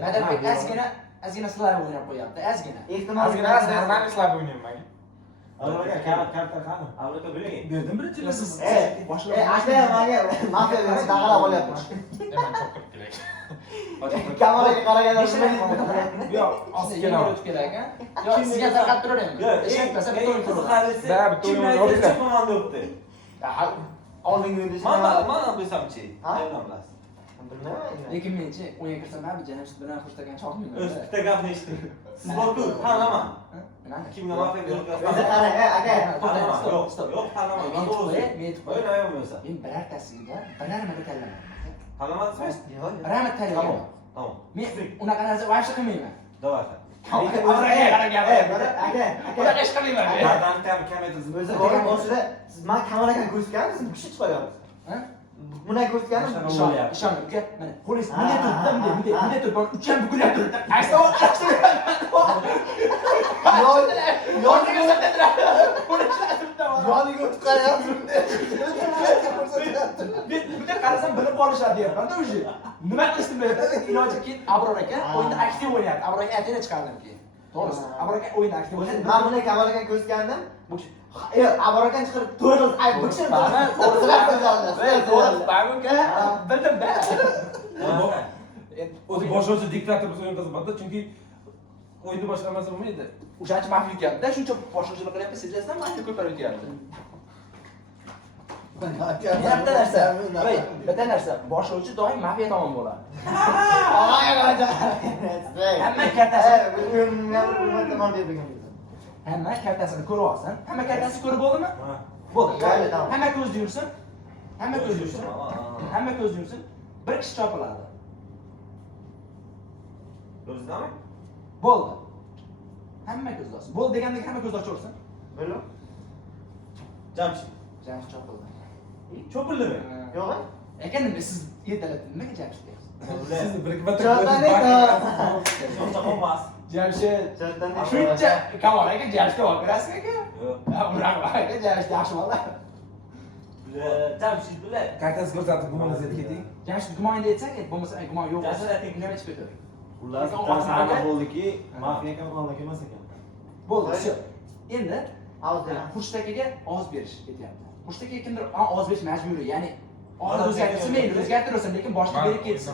Madadbek ozgina slab o'ynab qo'yapti, ozgina. Ozgina normalniy slab o'ynayman. Avvalga karta qani? Avlaka bo'ling. Berdim birinchi siz. Mafiya dag'alab olyapti. Hemen chopib kerak. Kamolaga qaraganda Yo'q, ozgina o'tib kerak a. Yo'q, sizga tarqab turaveradi. Eshitmasa bitta o'yin qiladi. Da, bitta o'yin o'ynayapti. Komanda o'tdi. oldingi o'yinda Mana bilsamchi. Ha? Bilmayman. Lekin menchi o'yinga kirsam ham Jamshid bilan xushtagan chopmayman. O'z bitta gapni eshitdim. Siz borku, tanaman. Kimga mafiya o'zi bo'lgan? qarang aka Tanaman. Yo'q, yo'q, tanaman. Men to'g'ri. Men O'yla yo'qmasa. men birortasiga birormani tanlamadim. Tanamadsiz? Birorni tanlamadim. Tamam. Men unaqa narsa vaqt qilmayman. Давай. Unaqa ish qilmayman. Kartani kam etasiz. o'zi borib boshida siz men Kamol akani ko'rsatganingiz bu kishi chiqaryapsiz Ha? buni ko'rsatganim Ishon, uka. Mana qo'lingiz bunday turibdi, bunday turib, uch ham bukilib turibdi. Aytsa yoniga o'tib qarayapti Bunday qarasam bilib olishadi deyapman-da o'zi. Nima qilishni bilmayapti. Iloji keyin Abror aka o'yinda aktiv o'ynayapti. Abror aka aytayda chiqardim keyin. To'g'risi. Abror aka o'yinda aktiv o'ynayapti. men buni Kamol akani ko'rsatgandim bu kishi Abror akani chiqarib to'g'ri ayb bu kishini Bildim-da. O'zi boshlovchi diktator biz o'yin qiziqadi, chunki o'yinni boshqarmasa bo'lmaydi. O'shancha mafiya yutyapti-da, shuncha boshqachilik qilyapti, sezasizmi? Mafiya ko'payib yutyapti. Bitta narsa, voy, bitta narsa, boshlovchi doim mafiya tomon bo'ladi. Hamma kartasini, hamma kartasini ko'rib olsin. Hamma kartasini ko'rib bo'ldimi? Bo'ldi. Hamma ko'zni yursin. Hamma ko'zni yursin. Hamma ko'zni yursin. Bir kishi chopiladi. O'zidami? Bo'ldi. Hamma ko'zni ochsin. Bo'ldi degandek hamma ko'zni ochaversin. Bo'ldi. Jamshid. Jamshid chopildi. Cho'pildimi? Yo'q. Ekan nima siz ertalabdan nimaga Jamshid deyapsiz? Sizni bir marta Shuncha olmas. Jamshid. Jamshiddan Shuncha Kamol aka Jamshidga olib berasizmi aka? Yo'q. Unaqa aka Jamshid yaxshi bola. Jamshid bilan. kartasi ko'rsatib gumoningizga keting. Jamshid gumoningda aytsak, bo'lmasa gumon yo'q bo'lsa, Jamshid ayting. nima chiqib ketadi? Ular aniq bo'ldiki, mafiya kamolak emas ekan. Bo'ldi, shu. Endi Hozir. Xurshid akaga ovoz berish ketyapti. Xurshid akaga kimdir ovoz berish majburiy, ya'ni ovoz o'zgartirsa mayli, o'zgartiraversin, lekin boshqa berib ketsin.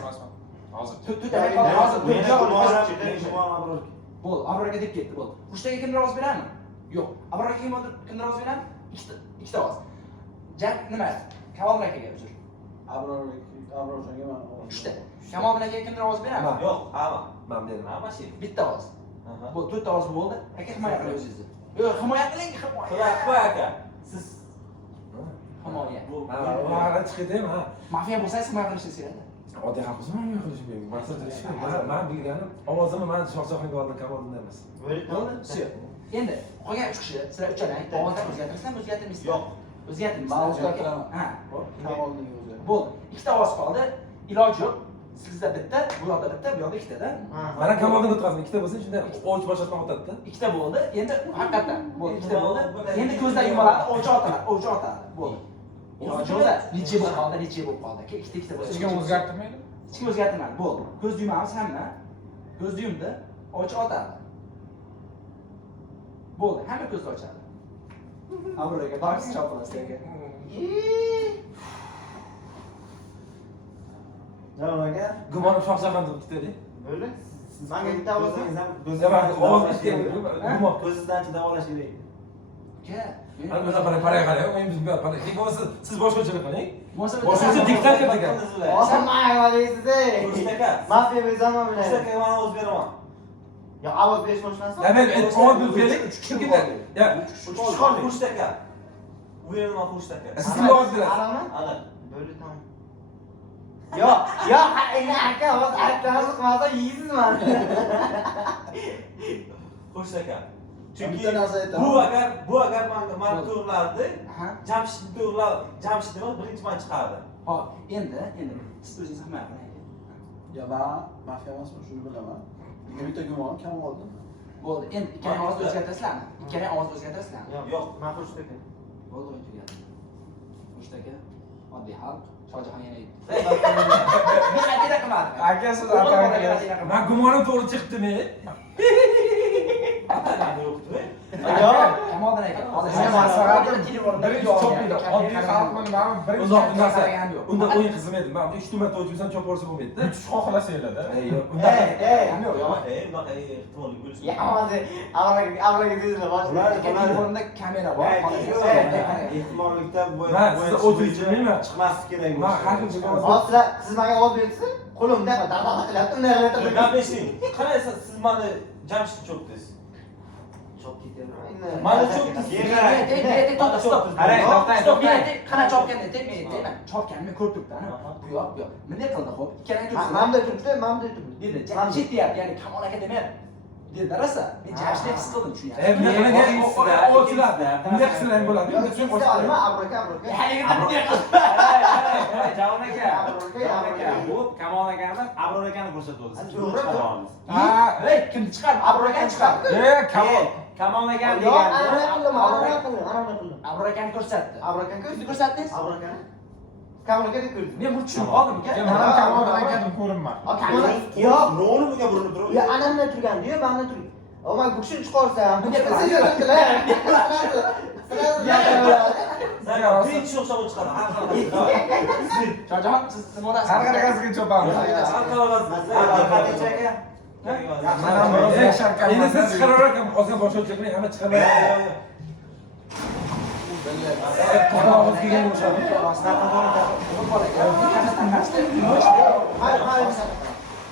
Hozir. Tut demak hozir Abror. bo'ldi, Abror aka deb ketdi, bo'ldi. Xurshid akaga kimdir ovoz beradimi? Yo'q. Abror akaga kimdir ovoz beradimi? Ikkita ovoz. Nima? Kamol akaga uzr. Abrorjonga man. Uchta. Kamol akaga kimdir ovoz beradimi? Yo'q, hamma. Men dedim. Hamma shin. Bitta ovoz. Bu to'rtta ovoz bo'ldi. Aka himoya qiling o'zingizni. Yo'q, himoya qiling, himoya. Qo'y aka. Siz Himoya. Ha, chiqdim, ha. Mafiya bo'lsangiz himoya qilishingiz kerak. Oddiy xalq o'zim nima qilish kerak? Maqsad qilish kerak. Men bilganim ovozimni men shoxshoxning oldida kamolda emas. Bo'ldi, shu. Endi qolgan 3 kishi, sizlar uchalang, ovozdan o'zgartirasizlarmi, o'zgartirmaysizlar? Yo'q. O'zgartirmaysiz. Men o'zgartiraman. Ha, Kamolning o'zi. bo'ldi. Ikkita ovoz qoldi. Iloji yo'q. Sizda bitta, bu yoqda bitta, bu yoqda ikkita-da. Mana kamoldan o'tkazdim. Ikkita bo'lsa shunda o'ch boshqatdan o'tadi-da. Ikkita bo'ldi. Endi haqiqatan bo'ldi, ikkita bo'ldi. Endi ko'zdan yumiladi, o'chi otadi, o'chi otadi. Bo'ldi. Iloji yo'qda, necha bo'lib qoldi, necha bo'lib qoldi. Ikkita bo'lsa. Hech kim o'zgartirmaydi. Hech kim o'zgartirmadi. Bo'ldi. Ko'zni yumamiz hamma. Ko'zni yumdi, ochi otadi. Bo'ldi, hamma ko'zni ochadi. Abror aka, barsiz chopilasiz aka. Jamol aka, Gumonim shoxshoxdan ketadi. bo'ldi. Menga bitta ovozingiz ham Demak, ovoz eshitganman. Gumon. ko'zingizdan davolash kerak. Aka, Mana paraya qarang, men biz bu paraya. Siz boshqacharoq qiling. Boshqa Boshqacha diktator degan. Xurshid aka, mafiya bezonman Xurshid bilan. aka mana o'z beraman. Yo, ovoz berish boshlansin. Ya men ovoz berib bering. Kim ketadi? Ya, Xurshid aka. Bu yerda men Xurshid aka. siz kimga ovoz berasiz? Ana. Bo'ldi, tamam. Yo, aka, hozir aytganimiz qilmasa yeysizmi? Xurshid aka. Chunki Bitta narsa aytaman. bu agar men to'g'rilardi, Aha. Jamshidni to'g'rilab, Jamshid emas, birinchi men chiqardi. Hop, endi siz o'zingiz himoya qiling. Ya men mafiya emasman, shuni bilaman. Menga bitta gumon kam oldi. Bo'ldi, endi ikkala ovozni o'zgartirasizlarmi? Ikkala ovozni o'zgartirasizlarmi? Yo'q. Men Xurshid aka. Bo'ldi, o'yin tugadi. Xurshid aka, oddiy xalq, Shohjahon yana aytdi. Ey, Men atila qilmadim. Aka siz atamaga. Men gumonim to'g'ri chiqdimi? Kamoldan aka, hozir Sen maslahatim birinchi choplaydi. Oddiy xalqman, men birinchi Uzoq narsa. qaragani yo'q. Unda o'yin qizimaydi. Men 3 marta o'chibsam choporsa bo'lmaydi-da. uch xohlasanglar-da. Yo'q, unda Ham yo'q, yo'q. bunaqa ehtimolli bo'lishi. Ya, hozir avraga bezla boshlar. Telefonda kamera bor. Ehtimollikda bu Men sizni o'chirishmayman. chiqmaslik kerak. Men har kim chiqadi. Hozir siz menga ovoz bersiz, qo'limda dada qilyapti, unday qilyapti. Gap eshiting. Qaraysa siz meni Jamshid cho'kdingiz. Chop ketaverma. Mani cho'kdingiz. Qana chopgan aytay, men aytayman. Chopgan men ko'rib turibman. Bu yoq, bu yoq. Bunday qildi, xo'p. Ikkalang turibsizlar. Mamda turibdi, mamda turibdi. Dedi, Jamshid deyapti, ya'ni Kamol aka demayapti. Dedi, rosa. Men Jamshid deb his qildim, tushunyapsiz. Bunday qilgan o'chiladi. Bunday qilsa ham bo'ladi. Yo'q, Bunday ikkinchisi olma, abroka. Javon aka, Abroka. bu Kamol akamiz Abror akani ko'rsatdi. Siz To'g'ri. chiqaramiz. Ha, ey, kimni chiqardi? Abror akani chiqardi. Kamol. Kamol akam Yo'q, degan. ana qildim. Abror akani ko'rsatdi. Abroka Siz ko'rdi. ko'rsatdingiz? Abroka. Kamolga deb ko'rdi. Men buni tushunib oldim aka. Men Kamoldan akadan ko'rinman. Kamol. Yo'q. No'ni bunga burilib turibdi. Ya anamda turgandi-yu, menda turibdi. Omay bu kishini chiqarsam, Bunday siz qiladi. Birinchi o'xshab chiqadi. Shohjahon, siz nima Har o'rasiz? qanaqasiga chopamiz. Aql olasiz. Qancha aka? Mana biroz yasharkan. Endi siz chiqarar ekan, ozgina boshlovchilikni hamma chiqarmayapti. Qog'oz kelgan o'shadi.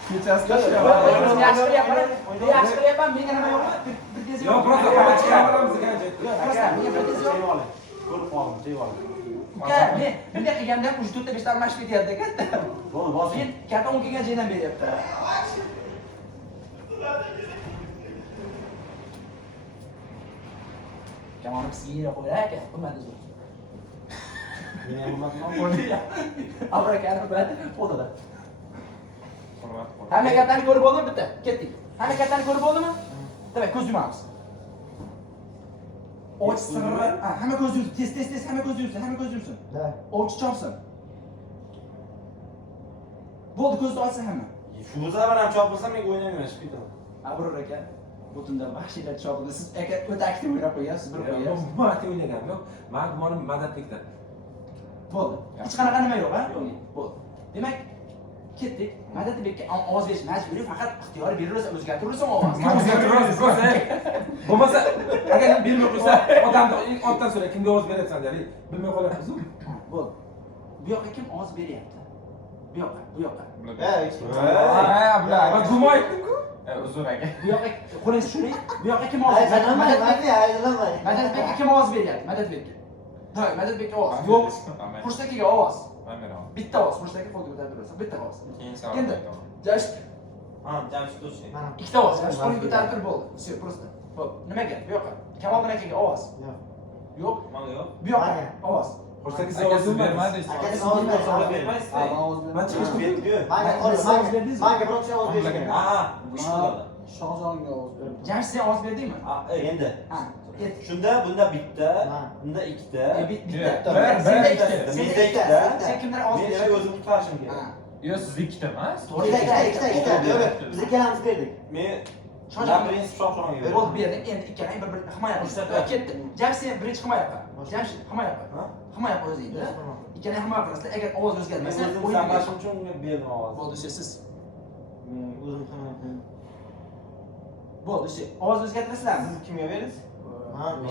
Kechasi Yaxshi qilyapman, menga nima yo'qmi? Yo, просто hamma chiqaramiz degan joyda. Menga bir tez yo'q. Ko'rib qoldim, deyman. Men bunday qilganda ham 3-4 ta almashib ketyapti katta. Bo'ldi, bosim. Men katta 10 kelgan joydan beryapti. Kamonni pisiga qo'yar ekan, qilmadi zo'r. Men ham bilmadim. Abrakani biladi, fotoda. Hurmat qil. Hamma kattani ko'rib bo'ldimi bitta? Ketdik. Hamma kattani ko'rib bo'ldimi? Demak, ko'z yumamiz. Och sirri, hamma ko'z yumsin, tez, hamma ko'z yumsin, hamma ko'z yumsin. Da. Och chopsin. Bo'ldi, ko'zni ochsin hamma. Shu zaman ham chopilsam men o'ynayman, chiqib ketaman. Abror aka, butundan vahshiylar chopildi. Siz aka o'ta aktiv o'ynab qo'yasiz, bir qo'yasiz. Bu ati o'ynagan yo'q. Men gumonim Madadbekdan. Bo'ldi. Hech qanaqa nima yo'q, ha? Bo'ldi. Demak, ketdik. Madadbekka ovoz berish majburiy, faqat ixtiyoriy beraversa o'zgartiraversan ovozni. O'zgartirasiz, bo'lsa. Bo'lmasa, agar bilmay qo'ysa, odamni otdan so'ra kimga ovoz beryapsan deylik, bilmay qolyapmiz-ku. Bo'ldi. Bu yoqqa kim ovoz beryapti? Bu yoqqa. Ha, bular. Men gumoh aytdim-ku. Uzr aka. Bu yoqqa qo'lingiz tushuring. Bu yoqqa kim ovoz beryapti? Madadbekka kim ovoz beryapti? Madadbekka. Do'y, Madadbekka ovoz. Yo'q. Qurshtakiga ovoz. Men beraman. Bitta ovoz, qurshtaga qo'lga ko'tarib turasan. Bitta ovoz. Keyin Endi savol. Jasht, Ha, jamshid o'zi. ikkita ovoz. Jasht qo'lga ko'tarib tur bo'ldi. Все, просто. Bo'ldi. Nimaga? Bu yoqqa. Kamolxon akaga ovoz. Yo'q. Menga yo'q. Bu yoqqa ovoz. Qo'shidagi Akasi ovozni bermadi. Akasi ovoz bermadi. Bermaysiz. Men chiqish berdi-ku. Manga biroq ovoz berishgan. Ha, ish bo'ladi. Shohjonga ovoz berdi. Jasht sen ovoz berdingmi? Ha, endi. Ha. Ket. Shunda bunda bitta, bunda ikkita. Bitta. Bir, Senda bir, ikkita. Menda Senda ikkita. Sen kimlar ovoz Men berding? demak o'zim qutqarishim Ha. kerak. Yo, siz ikkita emas. Ikkita. Biz ikkalamiz berdik. Men Shohjon prinsip shohjonga bo'ldi berdim. berdik. Endi ikkalang bir himoya qilishlar. Ketdi. Jamshid sen birinchi himoya qil. Jamshid himoya qil. Ha? Himoya qil o'zingni. Ikkalang himoya qilasizlar. Agar ovoz Men o'zgarmasa, o'zim o'yin saqlashim uchun berdim ovozni. bo'ldi siz. Men o'zim ham. Bo'ldi shu. Ovoz o'zgartirasizlarmi? Siz kimga berasiz? Mani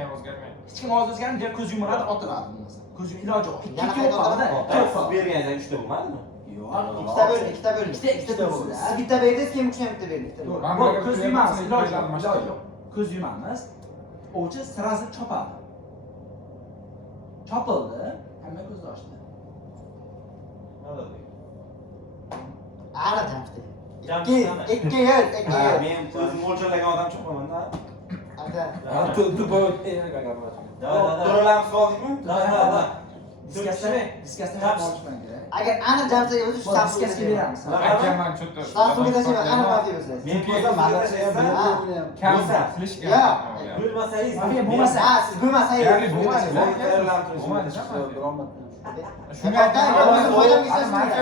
ham o'zgarmaydi. Hech kim ovoz o'zgarmadi, ko'z yumiladi, otiladi bunisi. Ko'z yum iloji yo'q. Ikki Yana yo'q qoldi. Siz berganingiz 3 ta bo'lmadimi? Yo'q. Ikkita bo'ldi. Ikkita bo'ldi. Siz bitta berdingiz, keyin uchta bitta berdik. Bo'ldi, ko'z yumamiz, iloji yo'q. Ko'z yumamiz. Ovchi sirazi chopadi. Chopildi, hamma ko'zni ochdi. Ana jamshid. Jamshid. Ikki yil. Men o'zim mo'ljallagan odam chopaman-da. To'ralarimiz qoldikmi? Da. Diskasdan olishman kerak. Agar aniq jamshid o'zi shu Diskaska beramiz. Aka men cho'tta. Tasmiga tashiman, aniq aytib bersangiz. Men ko'zim madashayapman. Kam Bo'lsa. qilishga. Ya. Bilmasangiz, Mafiya bo'lmasa, Ha, siz bo'lmasangiz. Ya'ni bo'lmadi. Bo'lmadi. Shunga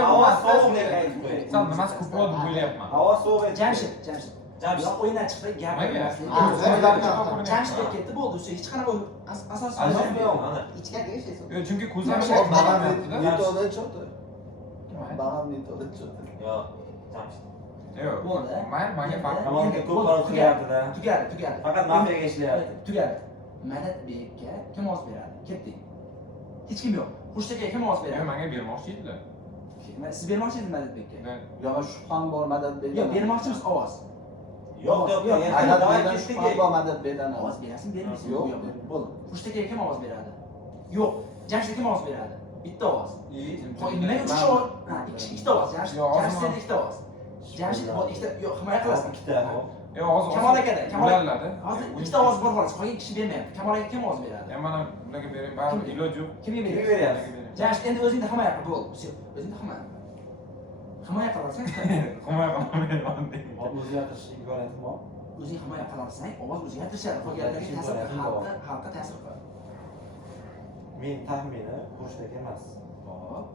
Havo sovuq deb aytib qo'ying. Sen nimasi ko'proq deb o'ylayapman. Havo sovuq aytib Jamshid. Jamshid. Yo'q, o'yindan chiqdi, gap Nimaga? emaslik. Jamshid ketdi, bo'ldi. Hech qanaqa asosiy Jamshid yo'q, mana. Ichkariga ishlaysiz. Yo, chunki ko'zlarim Jamshid. bor balandlikda. Nitoda choti. Balam nitoda choti. Yo'q, Jamshid. Yo, Bo'ldi. menga farq. Kamonga ko'p qarab turyapti-da. Tugadi. Faqat mafiyaga ishlayapti. Tugadi. Madadbekka kim ovoz beradi? Ketdik. Hech kim yo'q. Xushtaga kim ovoz Yo, beradi? menga bermoqchi edilar. Siz bermoqchi edingiz Madadbekka? Yo, shubham bor madad berdi. Yo'q, bermoqchimisiz ovoz? Yo'q, yo'q, yo'q. Madad Davay berdi, ketdik. shubham bor madad berdi. Ovoz berasizmi, bermaysiz? Yo'q. Bo'ldi. Xushtaga kim ovoz beradi? Yo'q. Jamshid kim ovoz beradi? Bitta ovoz. Nimaga uch ovoz? Ha, ikkita ovoz. Jamshid. Yo'q, ovoz Jamshid ikkita ovoz. Jamshid bo'ldi, ikkita. Yo'q, himoya qilasizmi? Ikkita. Yo, hozir Kamol akada, Kamol aka. ularladi. Hozir ikkita ovoz bor xolos, qolgan kishi bermayapti. Kamol aka kim ovoz beradi? Ya mana ularga bering, baribir iloji yo'q. Kimga Kimga beradi? beryapsiz? Jamshid, endi o'zingda himoya qil, bo'ldi. Все, o'zingda himoya. Himoya qilasan, Himoya qilmayman. O'zgartirish imkoniyatim bor. o'zing himoya qilasan, ovoz o'zgartirishadi. Qolganlarga ta'sir, xalqqa ta'sir qiladi. Men taxmini Qo'shdagi emas. Hop.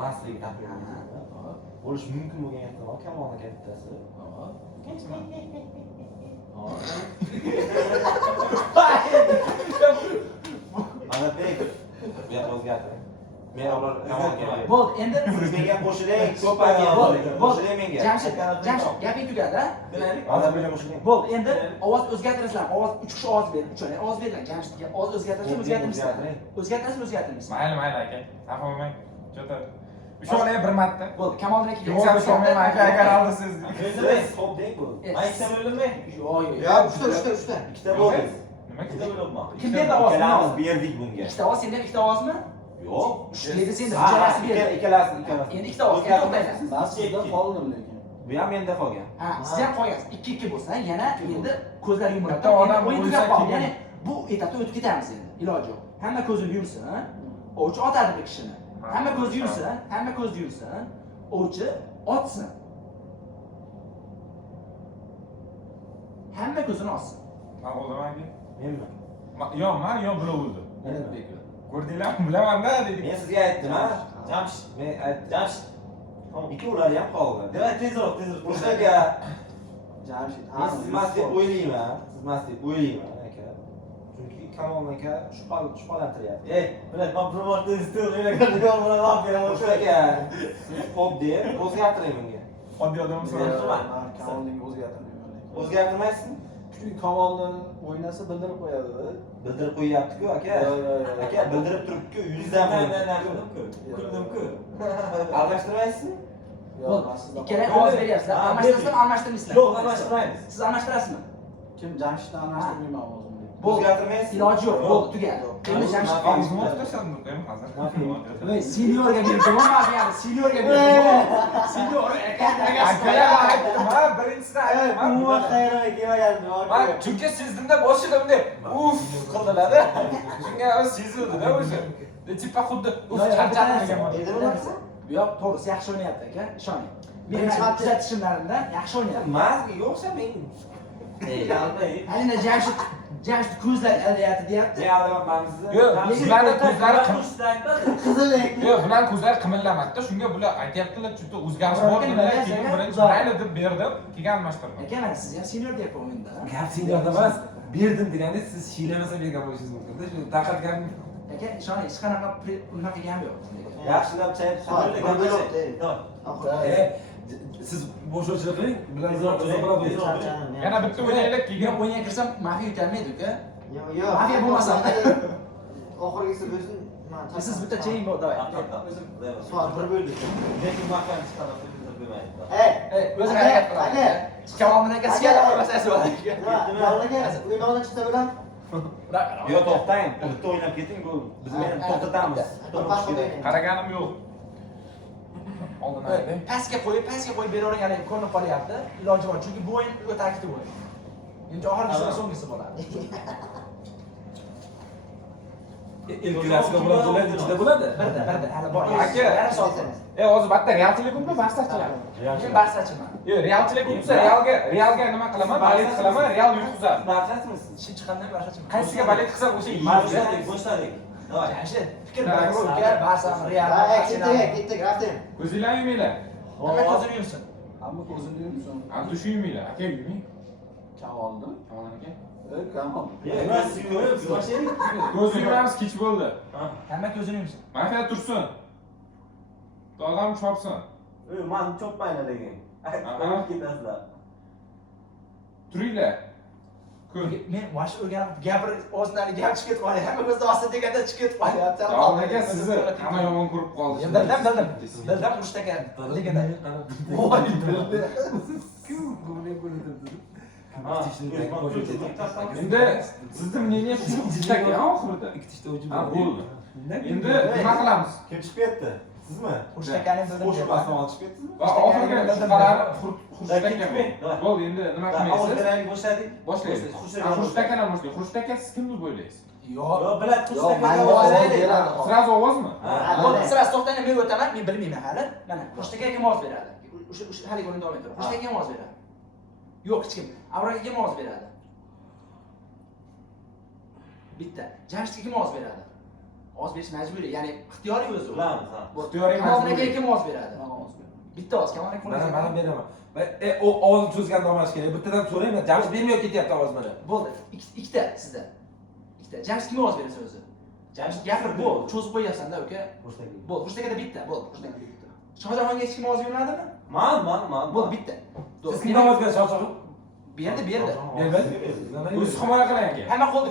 Masligi taxmini. Hop. Bo'lish mumkin bo'lgan ehtimol Kamolning kattasi. Hop. Madadbek. Bu yoqqa o'zgartiring. Men ular kamonga. Bo'ldi, endi Siz menga qo'shiling, ko'p bo'ldi. qo'shiling menga. Jamshid, gaping tugadi, ha? Hozir menga qo'shiling. Bo'ldi, endi ovoz o'zgartirasizlar. Ovoz 3 kishi ovoz berdi. 3 ovoz ovoz beringlar. Jamshidga ovoz o'zgartirishni o'zgartirmaysizlar. O'zgartirasiz. Mayli aka. Xafa bo'lmang. Chota. Ushonay bir marta. Bo'ldi, Kamoliddin akaga Yo'q, ushonmayman aka oldi siz. Xo'p deng bu. Man ikkita bo'ldimmi? Yo'q. Yo, uchta. Ikkita bo'ldi. Nima Ikkita bo'lyapman. Kim berdi ovozni? Ikkalamiz berdik bunga. Ikkita ovoz, senda ikkita ovozmi? Yo'q. Dedi senda Ha, uchalasi berdi. ikkalasi. Endi ikkita ovoz, endi to'xtanglar. Man sizdan qoldim lekin. Bu ham menda qolgan. Ha, siz ham qolgansiz. 2-2 bo'lsa, yana endi ko'zlar yumiladi. Bitta odam o'yin bo'lsa tugab qoldi. keyin- Ya'ni bu etapda o'tib ketamiz endi. Iloji yo'q. Hamma ko'zini yumsin, ha? Ovchi otadi bir kishini. Hamma ko'zni yumsin, ovchi otsin. Hamma ko'zini ochsin. Men o'laman aka. Menmi? Yo, men yo bilovdi. Ko'rdinglarmi? Bilaman-da dedik. Men sizga aytdim, ha? Jamshid, men aytdim. Jamshid. Ikkovlari ham qoldi. Demak, tezroq. O'shaga Jamshid. men siz emas deb o'ylayman. Aka. Chunki Kamol aka shubhalantiryapti. Bilat, men bir marta istiyorum. Buna bak beraman. O'shaga siz xo'p deb o'zgartiring bunga. Oddiy odamsan. Kamolning o'zgartirmayman. O'zgartirmaysizmi? Chunki Kamolni o'ynasa bildirib qo'yadi. Bildirib qo'yyapti-ku aka. Aka bildirib turibdi-ku, yuzdan Kuldimku. Almashtirmaysizmi? Yo'q, men sizdan Ikkala ovoz beryapsizlar. Almashtirasizlar, almashtirmaysizlar. Yo'q, almashtirmaymiz. Siz almashtirasizmi? kim Jamshidni almashtirmayman o'zimni. O'zgartirmaysizmi? Iloji yo'q. Bo'ldi, tugadi. Endi Jamshid Og'zimni ochtasan ham hozir. Voy, seniorga berdim, mafiyani seniorga berdim. Senior Akalar aytdim, ha, birinchisini aytdim. Umuman xayriga kelmagandim. Men chunki sezdimda boshida bunday uf qildilar-da. Shunga sezildi-da o'sha. Tipa xuddi uf charchadim degan. Yo'q, to'g'risi yaxshi o'ynayapti aka, ishoning. Men kuzatishimlarimda yaxshi o'ynayapti. Mazga yo'qsa men Alina Jamshid ko'zlar aldayapti deyapti. men aldamabman sizni. Yo'q, bularni ko'zlari Qizillik. yo'q, bularni ko'zlari qimillamadida. Shunga bular aytyaptilar, chunki o'zgarish bor dedilar, keyin birinchi mayli deb berdim, keyin almashtirdim. Aka, mana siz ham senior deyapti o'yinda. Gap seniorda emas, berdim deganda siz shiylamasa bergan bo'lishingiz mumkin-da. Shu tarqatgan Aka, ishoning, hech qanaqa unaqa ham yo'q. Yaxshilab chayib siz bosh ochib qiling, bilan Yana bitta o'ynaylik, Men keyin o'yinga kirsam mafiya yutalmaydi uka. Yo'q. Mafiya bo'lmasa. Oxirgisi bo'lsin. Siz bitta cheying bor, davay. Soat 1 bo'ldi. Lekin maqam chiqarib bilmaydi. O'zi harakat qiladi. Kamolning akasiga da qo'ymasasiz bor. Uydan chiqsa bilan Yo to'xtang, bitta o'ynab keting, bu biz meni to'xtatamiz. qaraganim yo'q. Oldin ayting. Pastga qo'yib beraverganlik ko'rinib qolyapti. Iloji bor, chunki bu o'yin o'ta aktiv o'yin. Endi oxirgisi va so'nggisi bo'ladi. ilkilasiga bo'ladi, ichida bo'ladi. Birda, hali bor. Aka, yarim soat. hozir bitta realchiligimda barsachiman. Men barsachiman. Yo'q, realchilik bo'lsa, realga nima qilaman? Balet qilaman, real yutqizadi. Barchasimiz. Shin chiqqandan barsachiman. Qaysiga balet qilsam o'sha Boshladik. Davay. Jamshid, fikr bilan uka, Barsa, Real. Ketdik, rafting. Ko'zinglar yuminglar. Hamma ko'zini yumsin. Hamma ko'zini yumsin. Antush yuminglar. Aka yuming. Kamolni. Kamol aka. Kamol. Ko'z yumamiz kech bo'ldi. Hamma ko'zini yumsin. Mafiya tursin. Dog'am chopsin. Men chopmayman lekin. Aytib ketasizlar. Turinglar. Ko'z. Men mana shu o'rganib o'zlari gap chiqib ketib qolyapti. Hamma ko'zda osti deganda chiqib ketib qolyapti. Dog'am aka sizni hamma yomon ko'rib qoldi. Bildim, urushda ekan. Ligada. Voy, bildi. Endi sizni мнение shu ikkitaga oxirida. Ikkita o'chib Ha, bo'ldi. Endi nima qilamiz? Kim chiqib ketdi? Sizmi? Urushtakani bildim. Qo'shib basmol chiqib ketdizmi? Va oxirgi shubhalarni Xurshtaka. Bo'ldi, endi nima Ovoz qilmaysiz? beraylik, boshladik. Boshlaymiz. Xurshtaka ham boshlaymiz. Xurshtaka siz kim deb o'ylaysiz? Yo'q. Yo'q, bilat Yo'q, qushdaga man ovoz ovoz beraylik. beradi. Sразу ovozmi? Bo'ldi, siz to'xtang, men o'taman, men bilmayman hali. Mana Xurshtaka kim ovoz beradi? O'sha hali o'yin davom etadi. Xurshtaka kim ovoz beradi? Yo'q, hech kim. Avraga kim ovoz beradi? Bitta. Jamshidga kim ovoz beradi? Ovoz berish majburiy, ya'ni ixtiyoriy o'zi. Bilamiz, ha. Ixtiyoriy Kamolga kim ovoz beradi? Men ovoz beraman. Bitta ovoz, Kamolga kim ovoz Mana beradi? beraman. O ovozni cho'zganda olmash kerak. Bittadan so'rayman. Jamshid bermayib ketyapti ovoz mana. Bo'ldi. Ikkita sizda. Ikkita. Jamshid kim ovoz beradi o'zi? Jamshid gapir, bu cho'zib qo'yyapsan-da, uka. Qo'shdagi. Bo'ldi, Xushtakada bitta, bo'ldi, Xushtakada bitta. Shohjahonga hech kim ovoz bermadimi? Man. Bo'ldi, bitta. Siz kimdan ovoz berasiz, Shohjahon? Berdi. O'zi himoya qiling aka. Hamma qo'lda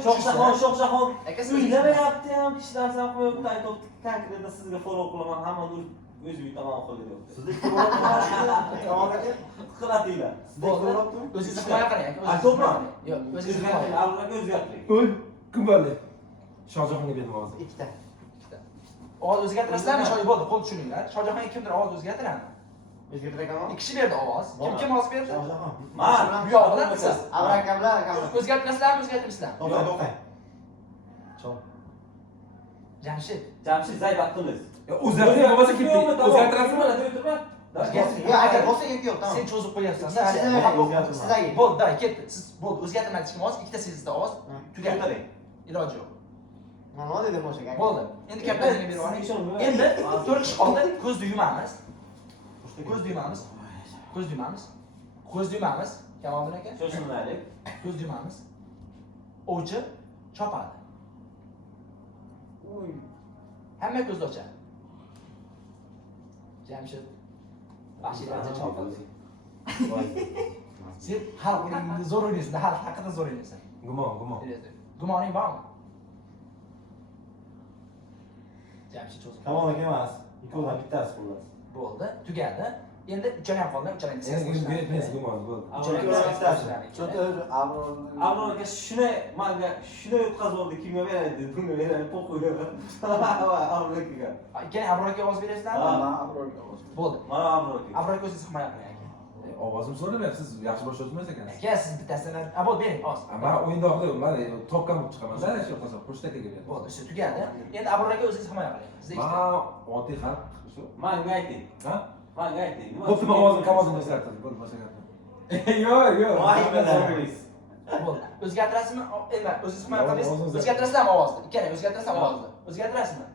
Shohjahon. Aka, Uylamayapti ham, hech narsa qilmayapti. Aytibdi, konkretda sizga follow qilaman, hamma o'z uyi tomon qilyapti. Sizda kim bo'lyapti? Tamom aka. Qilatinglar. Sizda kim bo'lyapti? o'zingiz himoya qiling aka. Aytibmi? Yo'q, o'zingiz himoya qiling. Avvalga o'zgartiring. Qo'y, kim bo'ldi? Shohjahonga berdim ovozni. Ikkita. Ovoz o'zgartirasizlarmi? Shoy bo'ldi, qo'l tushuninglar. Shohjahonga kimdir ovoz o'zgartiradimi? O'zgartirakaman. Ikki kishi berdi ovoz. Kim ovoz berdi? Shohjahon. Man. Bu yoq bilan siz. Abraka bilan akamlar. O'zgartirasizlarmi, o'zgartirmaysizlarmi? To'xtang. Chol. Jamshid. Jamshid Zaybat qiliz. O'zgartiring, ovozi ketdi. O'zgartirasizmi? Yo'q, aka bo'lsa yo'q, tamom. Sen cho'zib qo'yyapsan-da. Siz aka. Bo'ldi, da, ketdi. Siz bo'ldi, o'zgartirmadi hech kim ovoz, ikkita sizda ovoz. Tugattiring. Iloji yo'q. Mana nima dedim o'sha aka? Bo'ldi. Endi kapitanga berib yuboring. Endi 4 kishi qoldi. Ko'zni yumamiz. Ko'zni yumamiz. Ko'zni yumamiz. Ko'zni yumamiz. Kamolxon aka. Shoshilmaylik. Ko'zni yumamiz. Ovchi chopadi. Hamma ko'zni ochadi. Jamshid Bashircha chopadi. Sen hal zo'r o'ynaysan, hal haqida zo'r o'ynaysan. Gumon. Gumoning bormi? Jamshid cho'zib. Tamom aka emas. Ikkovdan bittasi xullas. Bo'ldi, tugadi. Endi uchala ham qoldi, uchala Men gumon bo'ldi. Abror aka shuni yutqazib oldi, kimga beradi dedi, bunga beradi, po'q qo'yadi. Abror akaga. Keyin Abror aka ovoz berasizlarmi? Men Abrorga ovoz. Bo'ldi. Mana Abror aka. Abror aka o'zingiz himoya qiling aka. Ovozim so'ramayapsiz, yaxshi bosh o'tmas ekansiz. Aka, siz bittasini, bo'ldi, bering, ovoz. Men o'yindoqda, men topgan bo'lib chiqaman-da, shu qasam Xushtakkaga berdim. Bo'ldi, shu tugadi. Endi Abror aka o'zingiz himoya qiling. Siz ikkita. Men oddiy xalq shu. Manga ayting. Ha? Manga ayting. Bo'pti, men ovozimni kamoldan o'zgartirdim. Bo'ldi, boshqa gap. Yo'q. Bo'ldi. O'zgartirasizmi? Endi o'zingiz himoya qilingiz. O'zgartirasizlarmi ovozni? Ikkala o'zgartirasizlarmi ovozni? O'zgartirasizmi?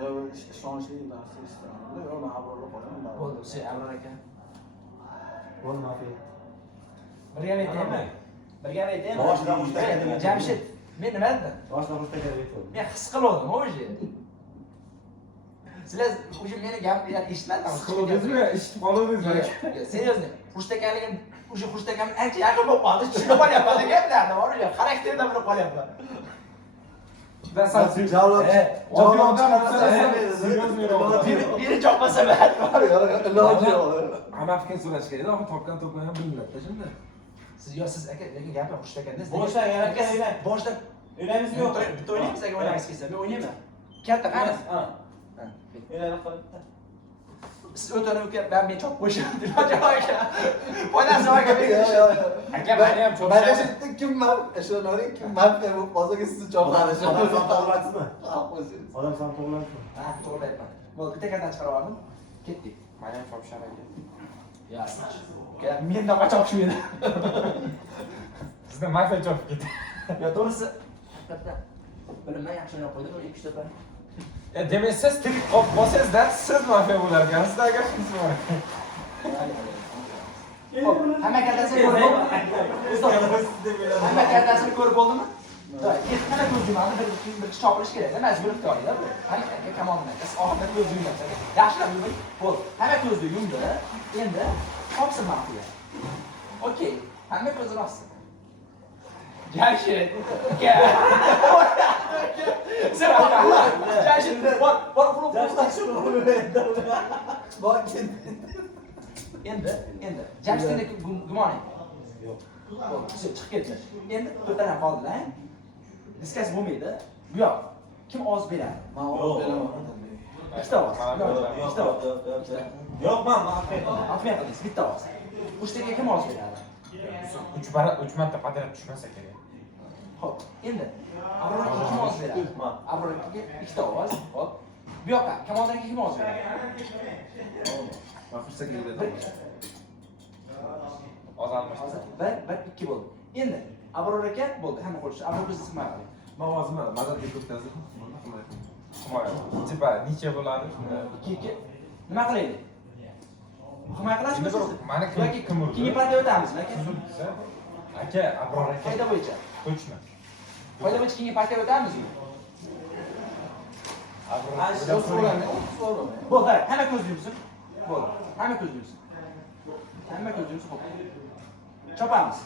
Yo'q, ishonchli narsa istadim. Yo'q, men Abrorga qolaman. Bo'ldi, sen Abror aka. Bo'ldi, mafiya. Birga aytaymi? Birga aytaymi? Boshida Xushtakka. Jamshid, men nima dedim? Boshida Xushtakka aytdim. Men his qildim o'zi. Sizlar o'sha meni gapimni eshitmadingmi? Qildingizmi? Eshitib qoldingizmi? Seriozni, Xushtakkaligim o'sha Xushtakkamni ancha yaqin bo'lib qoldi. Tushunib qolyapman gaplarni, bor ya, xarakterdan bilib qolyapman. Biri chopmasa mayli. Iloji yo'q. Hamma fikr so'rash kerak, ammo topgan ham bilinadi shunda. Siz aka, lekin gapim Xushtakkamda. Boshdan yana o'ynaymiz. Boshdan O'ynaymizmi yo'q? bitta o'ynaymiz aka, o'ynaymiz kelsa. Men o'ynayman. Katta qani? Ha. O'ynaylik qilib. Siz o'tani uka, men chopib qo'yishim deb aka. Foydasi bor aka. Aka, meni ham Mana shu yerda kimman? Ishonavering, kim mafiya bo'lib qolsa sizni chopadi. Odam soni to'g'rilaysizmi? O'zingiz. Odam soni to'g'rilaysizmi? Ha, to'g'ri aytman. Bo'ldi, bitta kartani chiqarib oldim. Ketdik. Meni ham chopishar aka. Yaxshi. Mendan qocha chopishmaydi. Sizda mafiya chopib ketdi. Yo, to'g'risi, katta. Bilimdan yaxshi o'ynab qo'ydim, 2-3 daf'a. Demak, siz tirik qolib qolsangiz-da, siz mafiya bo'lar ekansiz, agar shunisi bor. Hamma kartasini ko'rib bo'ldimi? Hamma kartasini ko'rib bo'ldimi? Yettita ko'z yumadi, bir kishi chopilish kerak, majbur ixtiyoriylar bu. Hamma kamoldan aka, oxirida ko'z yumadi. Yaxshilab yuming. Bo'ldi. Hamma ko'zni yumdi. Endi chopsin mafiya. Okey. Hamma ko'zini ochsin. Jamshid. Sen Jamshid, bor, Endi Jamshidni gumoning. Yo'q. Bo'ldi, chiqib ketdi. Endi to'rttadan qoldilar. Diskas bo'lmaydi. Bu yoq. Kim ovoz beradi? Men ovoz beraman. Ikkita ovoz. Ikkita ovoz. Yo'q, men mafiya. Atmay qildingiz, bitta ovoz. Uchtaga kim ovoz beradi? 3 marta qadrlab tushmasa kerak. Xo'p, endi Abror aka kim ovoz beradi? Abror akaga ikkita ovoz. Xo'p. Bu yoqqa Kamoldan aka kim ovoz beradi? Men Xushtakkaga berdim. Oz almashdi. Bir, ikki bo'ldi. Endi Abror aka bo'ldi, hamma qo'shdi. Abror aka siz himoya qiling. Men ovozimni madadga ko'tkazdim. Himoya. Tipa necha bo'ladi? 2. Nima qilaylik? Himoya qilasizmi siz? Mani kim urdi? Keyingi partiya o'tamizmi aka? Aka, Abror aka. Qoida bo'yicha. Ko'chma. Foydalanish keyingi partiya o'tamizmi? Bo'ldi, hamma ko'z yumsin. Bo'ldi. Hamma ko'z yumsin. Hamma ko'z yumsin. Chopamiz.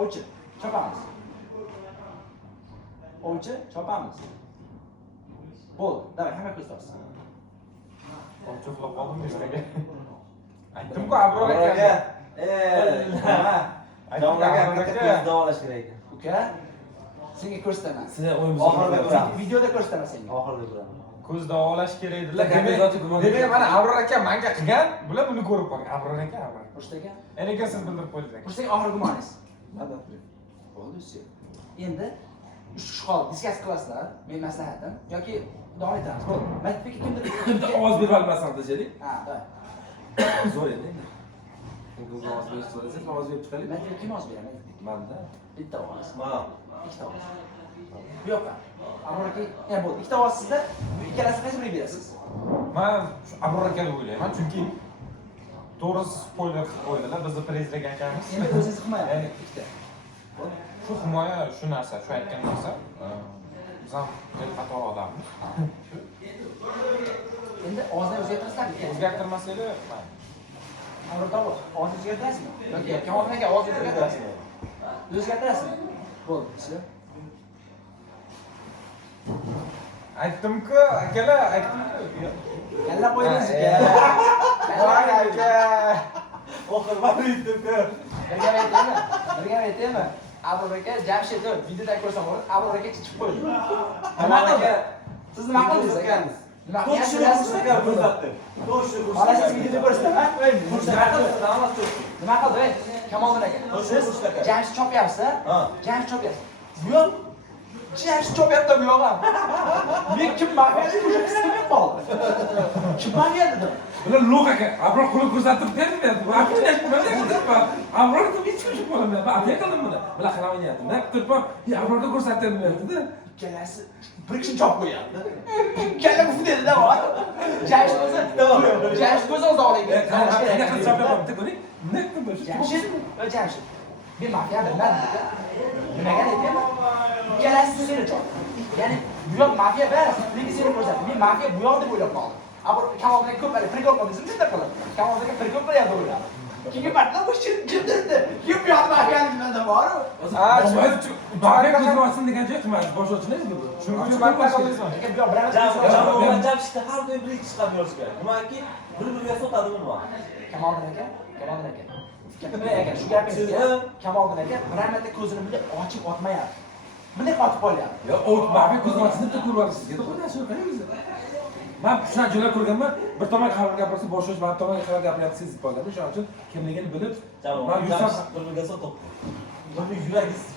Ovchi, chopamiz. Ovchi, chopamiz. Bo'ldi. Davay, hamma ko'z topsin. Ovchi uxlab qoldim bizlarga. Aytdim-ku, Abror aka. nima? Domlaga ko'z davolash kerak ekan. Uka, senga ko'rsataman. Sizlar o'yingiz Oxirida ko'ramiz. Videoda ko'rsataman senga. Oxirida ko'ramiz. Ko'z davolash kerak edilar. Kamerachi gumon Demak, mana Abror aka menga qilgan, bular buni ko'rib qolgan. Abror aka. Qo'shtaga. Enaga siz bildirib qo'ydingiz. Qo'shtaga oxirgi gumoningiz. Bo'ldi, все. Endi shu hol diskas qilasizlar, men maslahatim yoki davom etamiz. Bo'ldi. Maktabga kimdir ovoz berib olmasam dechalik. Ha, davay. Zo'r endi. Siz ovoz berish so'rasangiz, ovoz berib chiqaylik. Maktabga kim ovoz beradi? Manda. Bitta ovoz. Mana. Ikkita ovoz. Bu yoqqa. Amroki, bo'ldi. Ikkita ovoz sizda, bu ikkalasi qaysi biriga berasiz? Men shu Abror akaga o'ylayman, chunki to'g'ri spoiler qilib qo'ydilar. Bizni prezident akamiz. Endi o'zingiz himoya Ya'ni ikkita. shu himoya shu narsa, shu aytgan narsa. Biz ham xato odammiz. Endi ovozni o'zgartirasizlar. O'zgartirmasanglar, Amro to'g'ri. Ovozni o'zgartirasizmi? Yoki kamolxonaga ovozni o'zgartirasizmi? O'zgartirasizmi? Bo'ldi, sizlar. aytdim-ku, akalar, aytdim-ku. Yalla qo'ydingiz uka. Voy aka. Oxirmadi aytdim-ku. Birga aytaymi? Abror aka Jamshidni videoda ko'rsam bo'ladi. Abror aka chiqib qo'ydi. Nima aka? Siz nima qildingiz aka? Nima To'shni ko'rsatdi, ko'rsatdi. To'shni Mana siz ko'rsatdi. videoda ko'rsataman, ha? Nima qildi? Hammasi to'shni. Nima qildi? Kamolxon aka. Siz Jamshid chopyapsiz, Ha. Jamshid chopyapsiz. Bu yoq Jamshid chopyapti bu yoq ham. Men kim mafiyasi o'sha qismini qoldi. Kim mafiya dedim. Bular lo'q aka. Abror qo'lini ko'rsatib berdi men. Afinash qilmadi aka. Abror hech kim chiqib qolmadi. Ben aka qildim buni. Bular qila o'ynayapti. Men turibman, Abrorga ko'rsatdim dedi. Ikkalasi bir kishi chop qo'yapti. Ikkala uf dedi-da bor. Jamshid o'zi Jamshid o'zi olding. Qanaqa qilib chopyapti ko'ring. Nima qildi? Jamshid va Jamshid. Men mafiya bilmadim. Nimaga aytaymi? Ikkalasi seni chop. Ya'ni bu yoq mafiya emas, lekin seni ko'rsatdi. Men mafiya bu yoq deb o'ylab qoldim. Kamolxonaga ko'p hali prikol qildingiz, shunday qilib. Kamolxonaga prikol qilyapti o'ylab. Kimga batla bu kim dedi? Kim bu yoqda mafiyani bor? Baga ko'zmasin degan joy qilmadi. Bosh ochiniz bu. Shuning uchun batla qildingizmi? Aka bu yoq bilan Jamshidni har doim bir ikki chiqarib yurish kerak. Nimaki bir-biriga sotadi buni bor. Kamolxon aka. Aka, shu gapingizga Kamolxon aka bir marta ko'zini bunday ochib otmayapti. Bunday qotib qolyapti. Yo, o baga ko'zmasin deb ko'rib olasiz. Xudo shu qaraysiz. Men shunaqa joylar ko'rganman. Bir tomon xabar gapirsa, boshqa bir tomon xabar gapiryapti sezib qolganman. Shuning uchun kimligini bilib, men yursam bir-biriga sotadi. Buni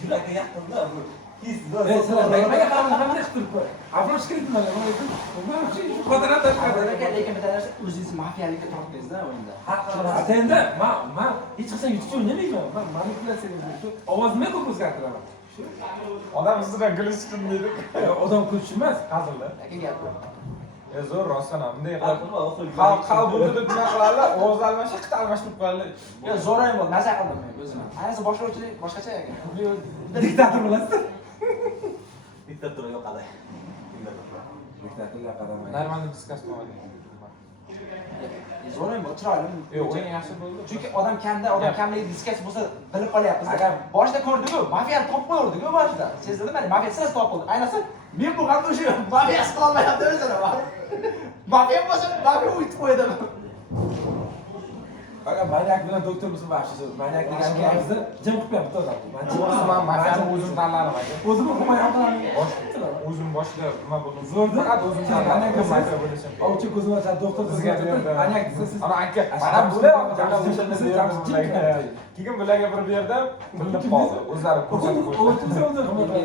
yurakga yaqinda bu. sizlar nimaga qanday qilib turibdi? Abror shikayat mana men aytdim. Men shu xotirani Kamolxon aka lekin bitta narsa o'zingiz mafiyalikka tortdingiz-da o'yinda. Atenda, men hech qachon yutib o'ynamayman. Men manipulyatsiya qilib, ovozimni ko'p o'zgartiraman. Odam sizdan kulishsin dedik. Odam kulish emas, Hazilda. Aka gap. Zo'r rostdan ham bunday qilib. Xalq bo'ldi deb nima qiladilar? Ovoz almashib, qit almashtirib qo'yadilar. Yo, zo'r ham bo'ldi, maza qildim men o'zim. Ayniqsa boshlovchilik boshqacha ekan. Diktator bilasizlar. Diktatura yo'qadi. Diktatorlar qaramaydi. Normalniy diskas qilmadik. Zo'r ham bo'ldi, chiroyli. Yo'q, o'yin yaxshi bo'ldi. Chunki odam kamligi diskasi bo'lsa bilib qolyapmiz. Agar boshida ko'rdik-ku, mafiyani topib qo'yardik-ku boshida. Sezdingizmi? Mafiya sirasi topildi. Ayniqsa men bu ham o'sha mafiyasi qila olmayapti o'zini. Mafiya bo'lsa, mafiya uyutib qo'ydi. Aga manyak bilan doktor bo'lsa baxshi. Manyak degan bizni jim qilib qo'yapti odam. Men mafiyani o'zim tanladim aka. O'zim himoya qilaman. O'zim boshida nima bo'ldim? Zo'rda. Faqat o'zim tanladim. Mafiya bo'lishim. Ovchi ko'zim ochadi, doktor Bizga berdi. Manyak desa siz. Ana aka, mana bular keyin bularga bir berdim, bilib qoldi. O'zlari ko'rsatib qo'ydi.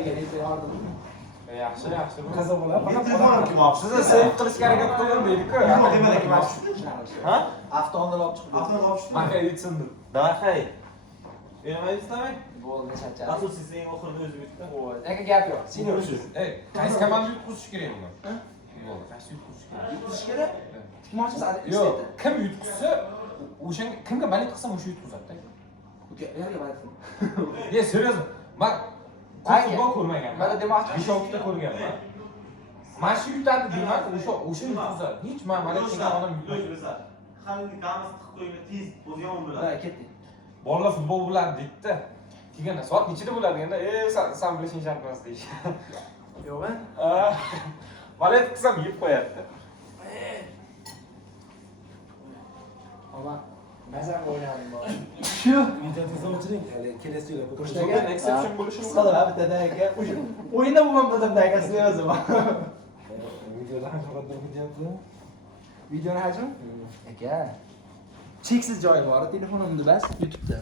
Yaxshi, yaxshi. Qazo bo'ladi. Men telefonim kelmoqchi. Sizni seyf qilishga harakat qildim deydi-ku. Ha? Avtomobil olib chiqib. Avtoni olib chiqdi. Maka yetsin deb. Dahay. Nima istamang? Bo'ldi, charchadim. Asosiysi eng oxirida o'zi bitdi. Aka gap yo'q. Sen Senior. Ey, qaysi komanda yutqizish kerak uni? Yo'q, qaysi yutqizish kerak? Yutish kerak. Tikmoqchisiz hali Yo'q, istaydi. kim yutqizsa, o'sha kimga balet qilsam o'sha yutqizadi-da. Uka, yerga boradi. Ye, seriozmi? Men ko'p futbol ko'rmaganman. Mana demoqchi- 5-6 ta ko'rganman. Mana shu yutadi demak, o'sha yutqazadi. Hech men mana degan odam yutmaydi. Halini kamas tiqib qo'ygan tez o'zi yomon Ha, bo'ladi. ketdik. Bolalar futbol bo'ladi deydi-da. Kelganda soat nechida bo'ladi deganda, san bilishing shart emas deydi. Yo'q-a? Valet qilsam yeb qo'yadi. Ama mazam o'ynadim bor. Shu. Videotingizni o'chiring, hali kelasi yil O'shaga exception bo'lishi mumkin. Qisqalar bittadan aka. O'yinda bo'lmam bittadan akasini o'zim. videoda ham xabarda videoda. Videoni hajmi? Aka. Cheksiz joyi bor, telefonimda bas, YouTube'da.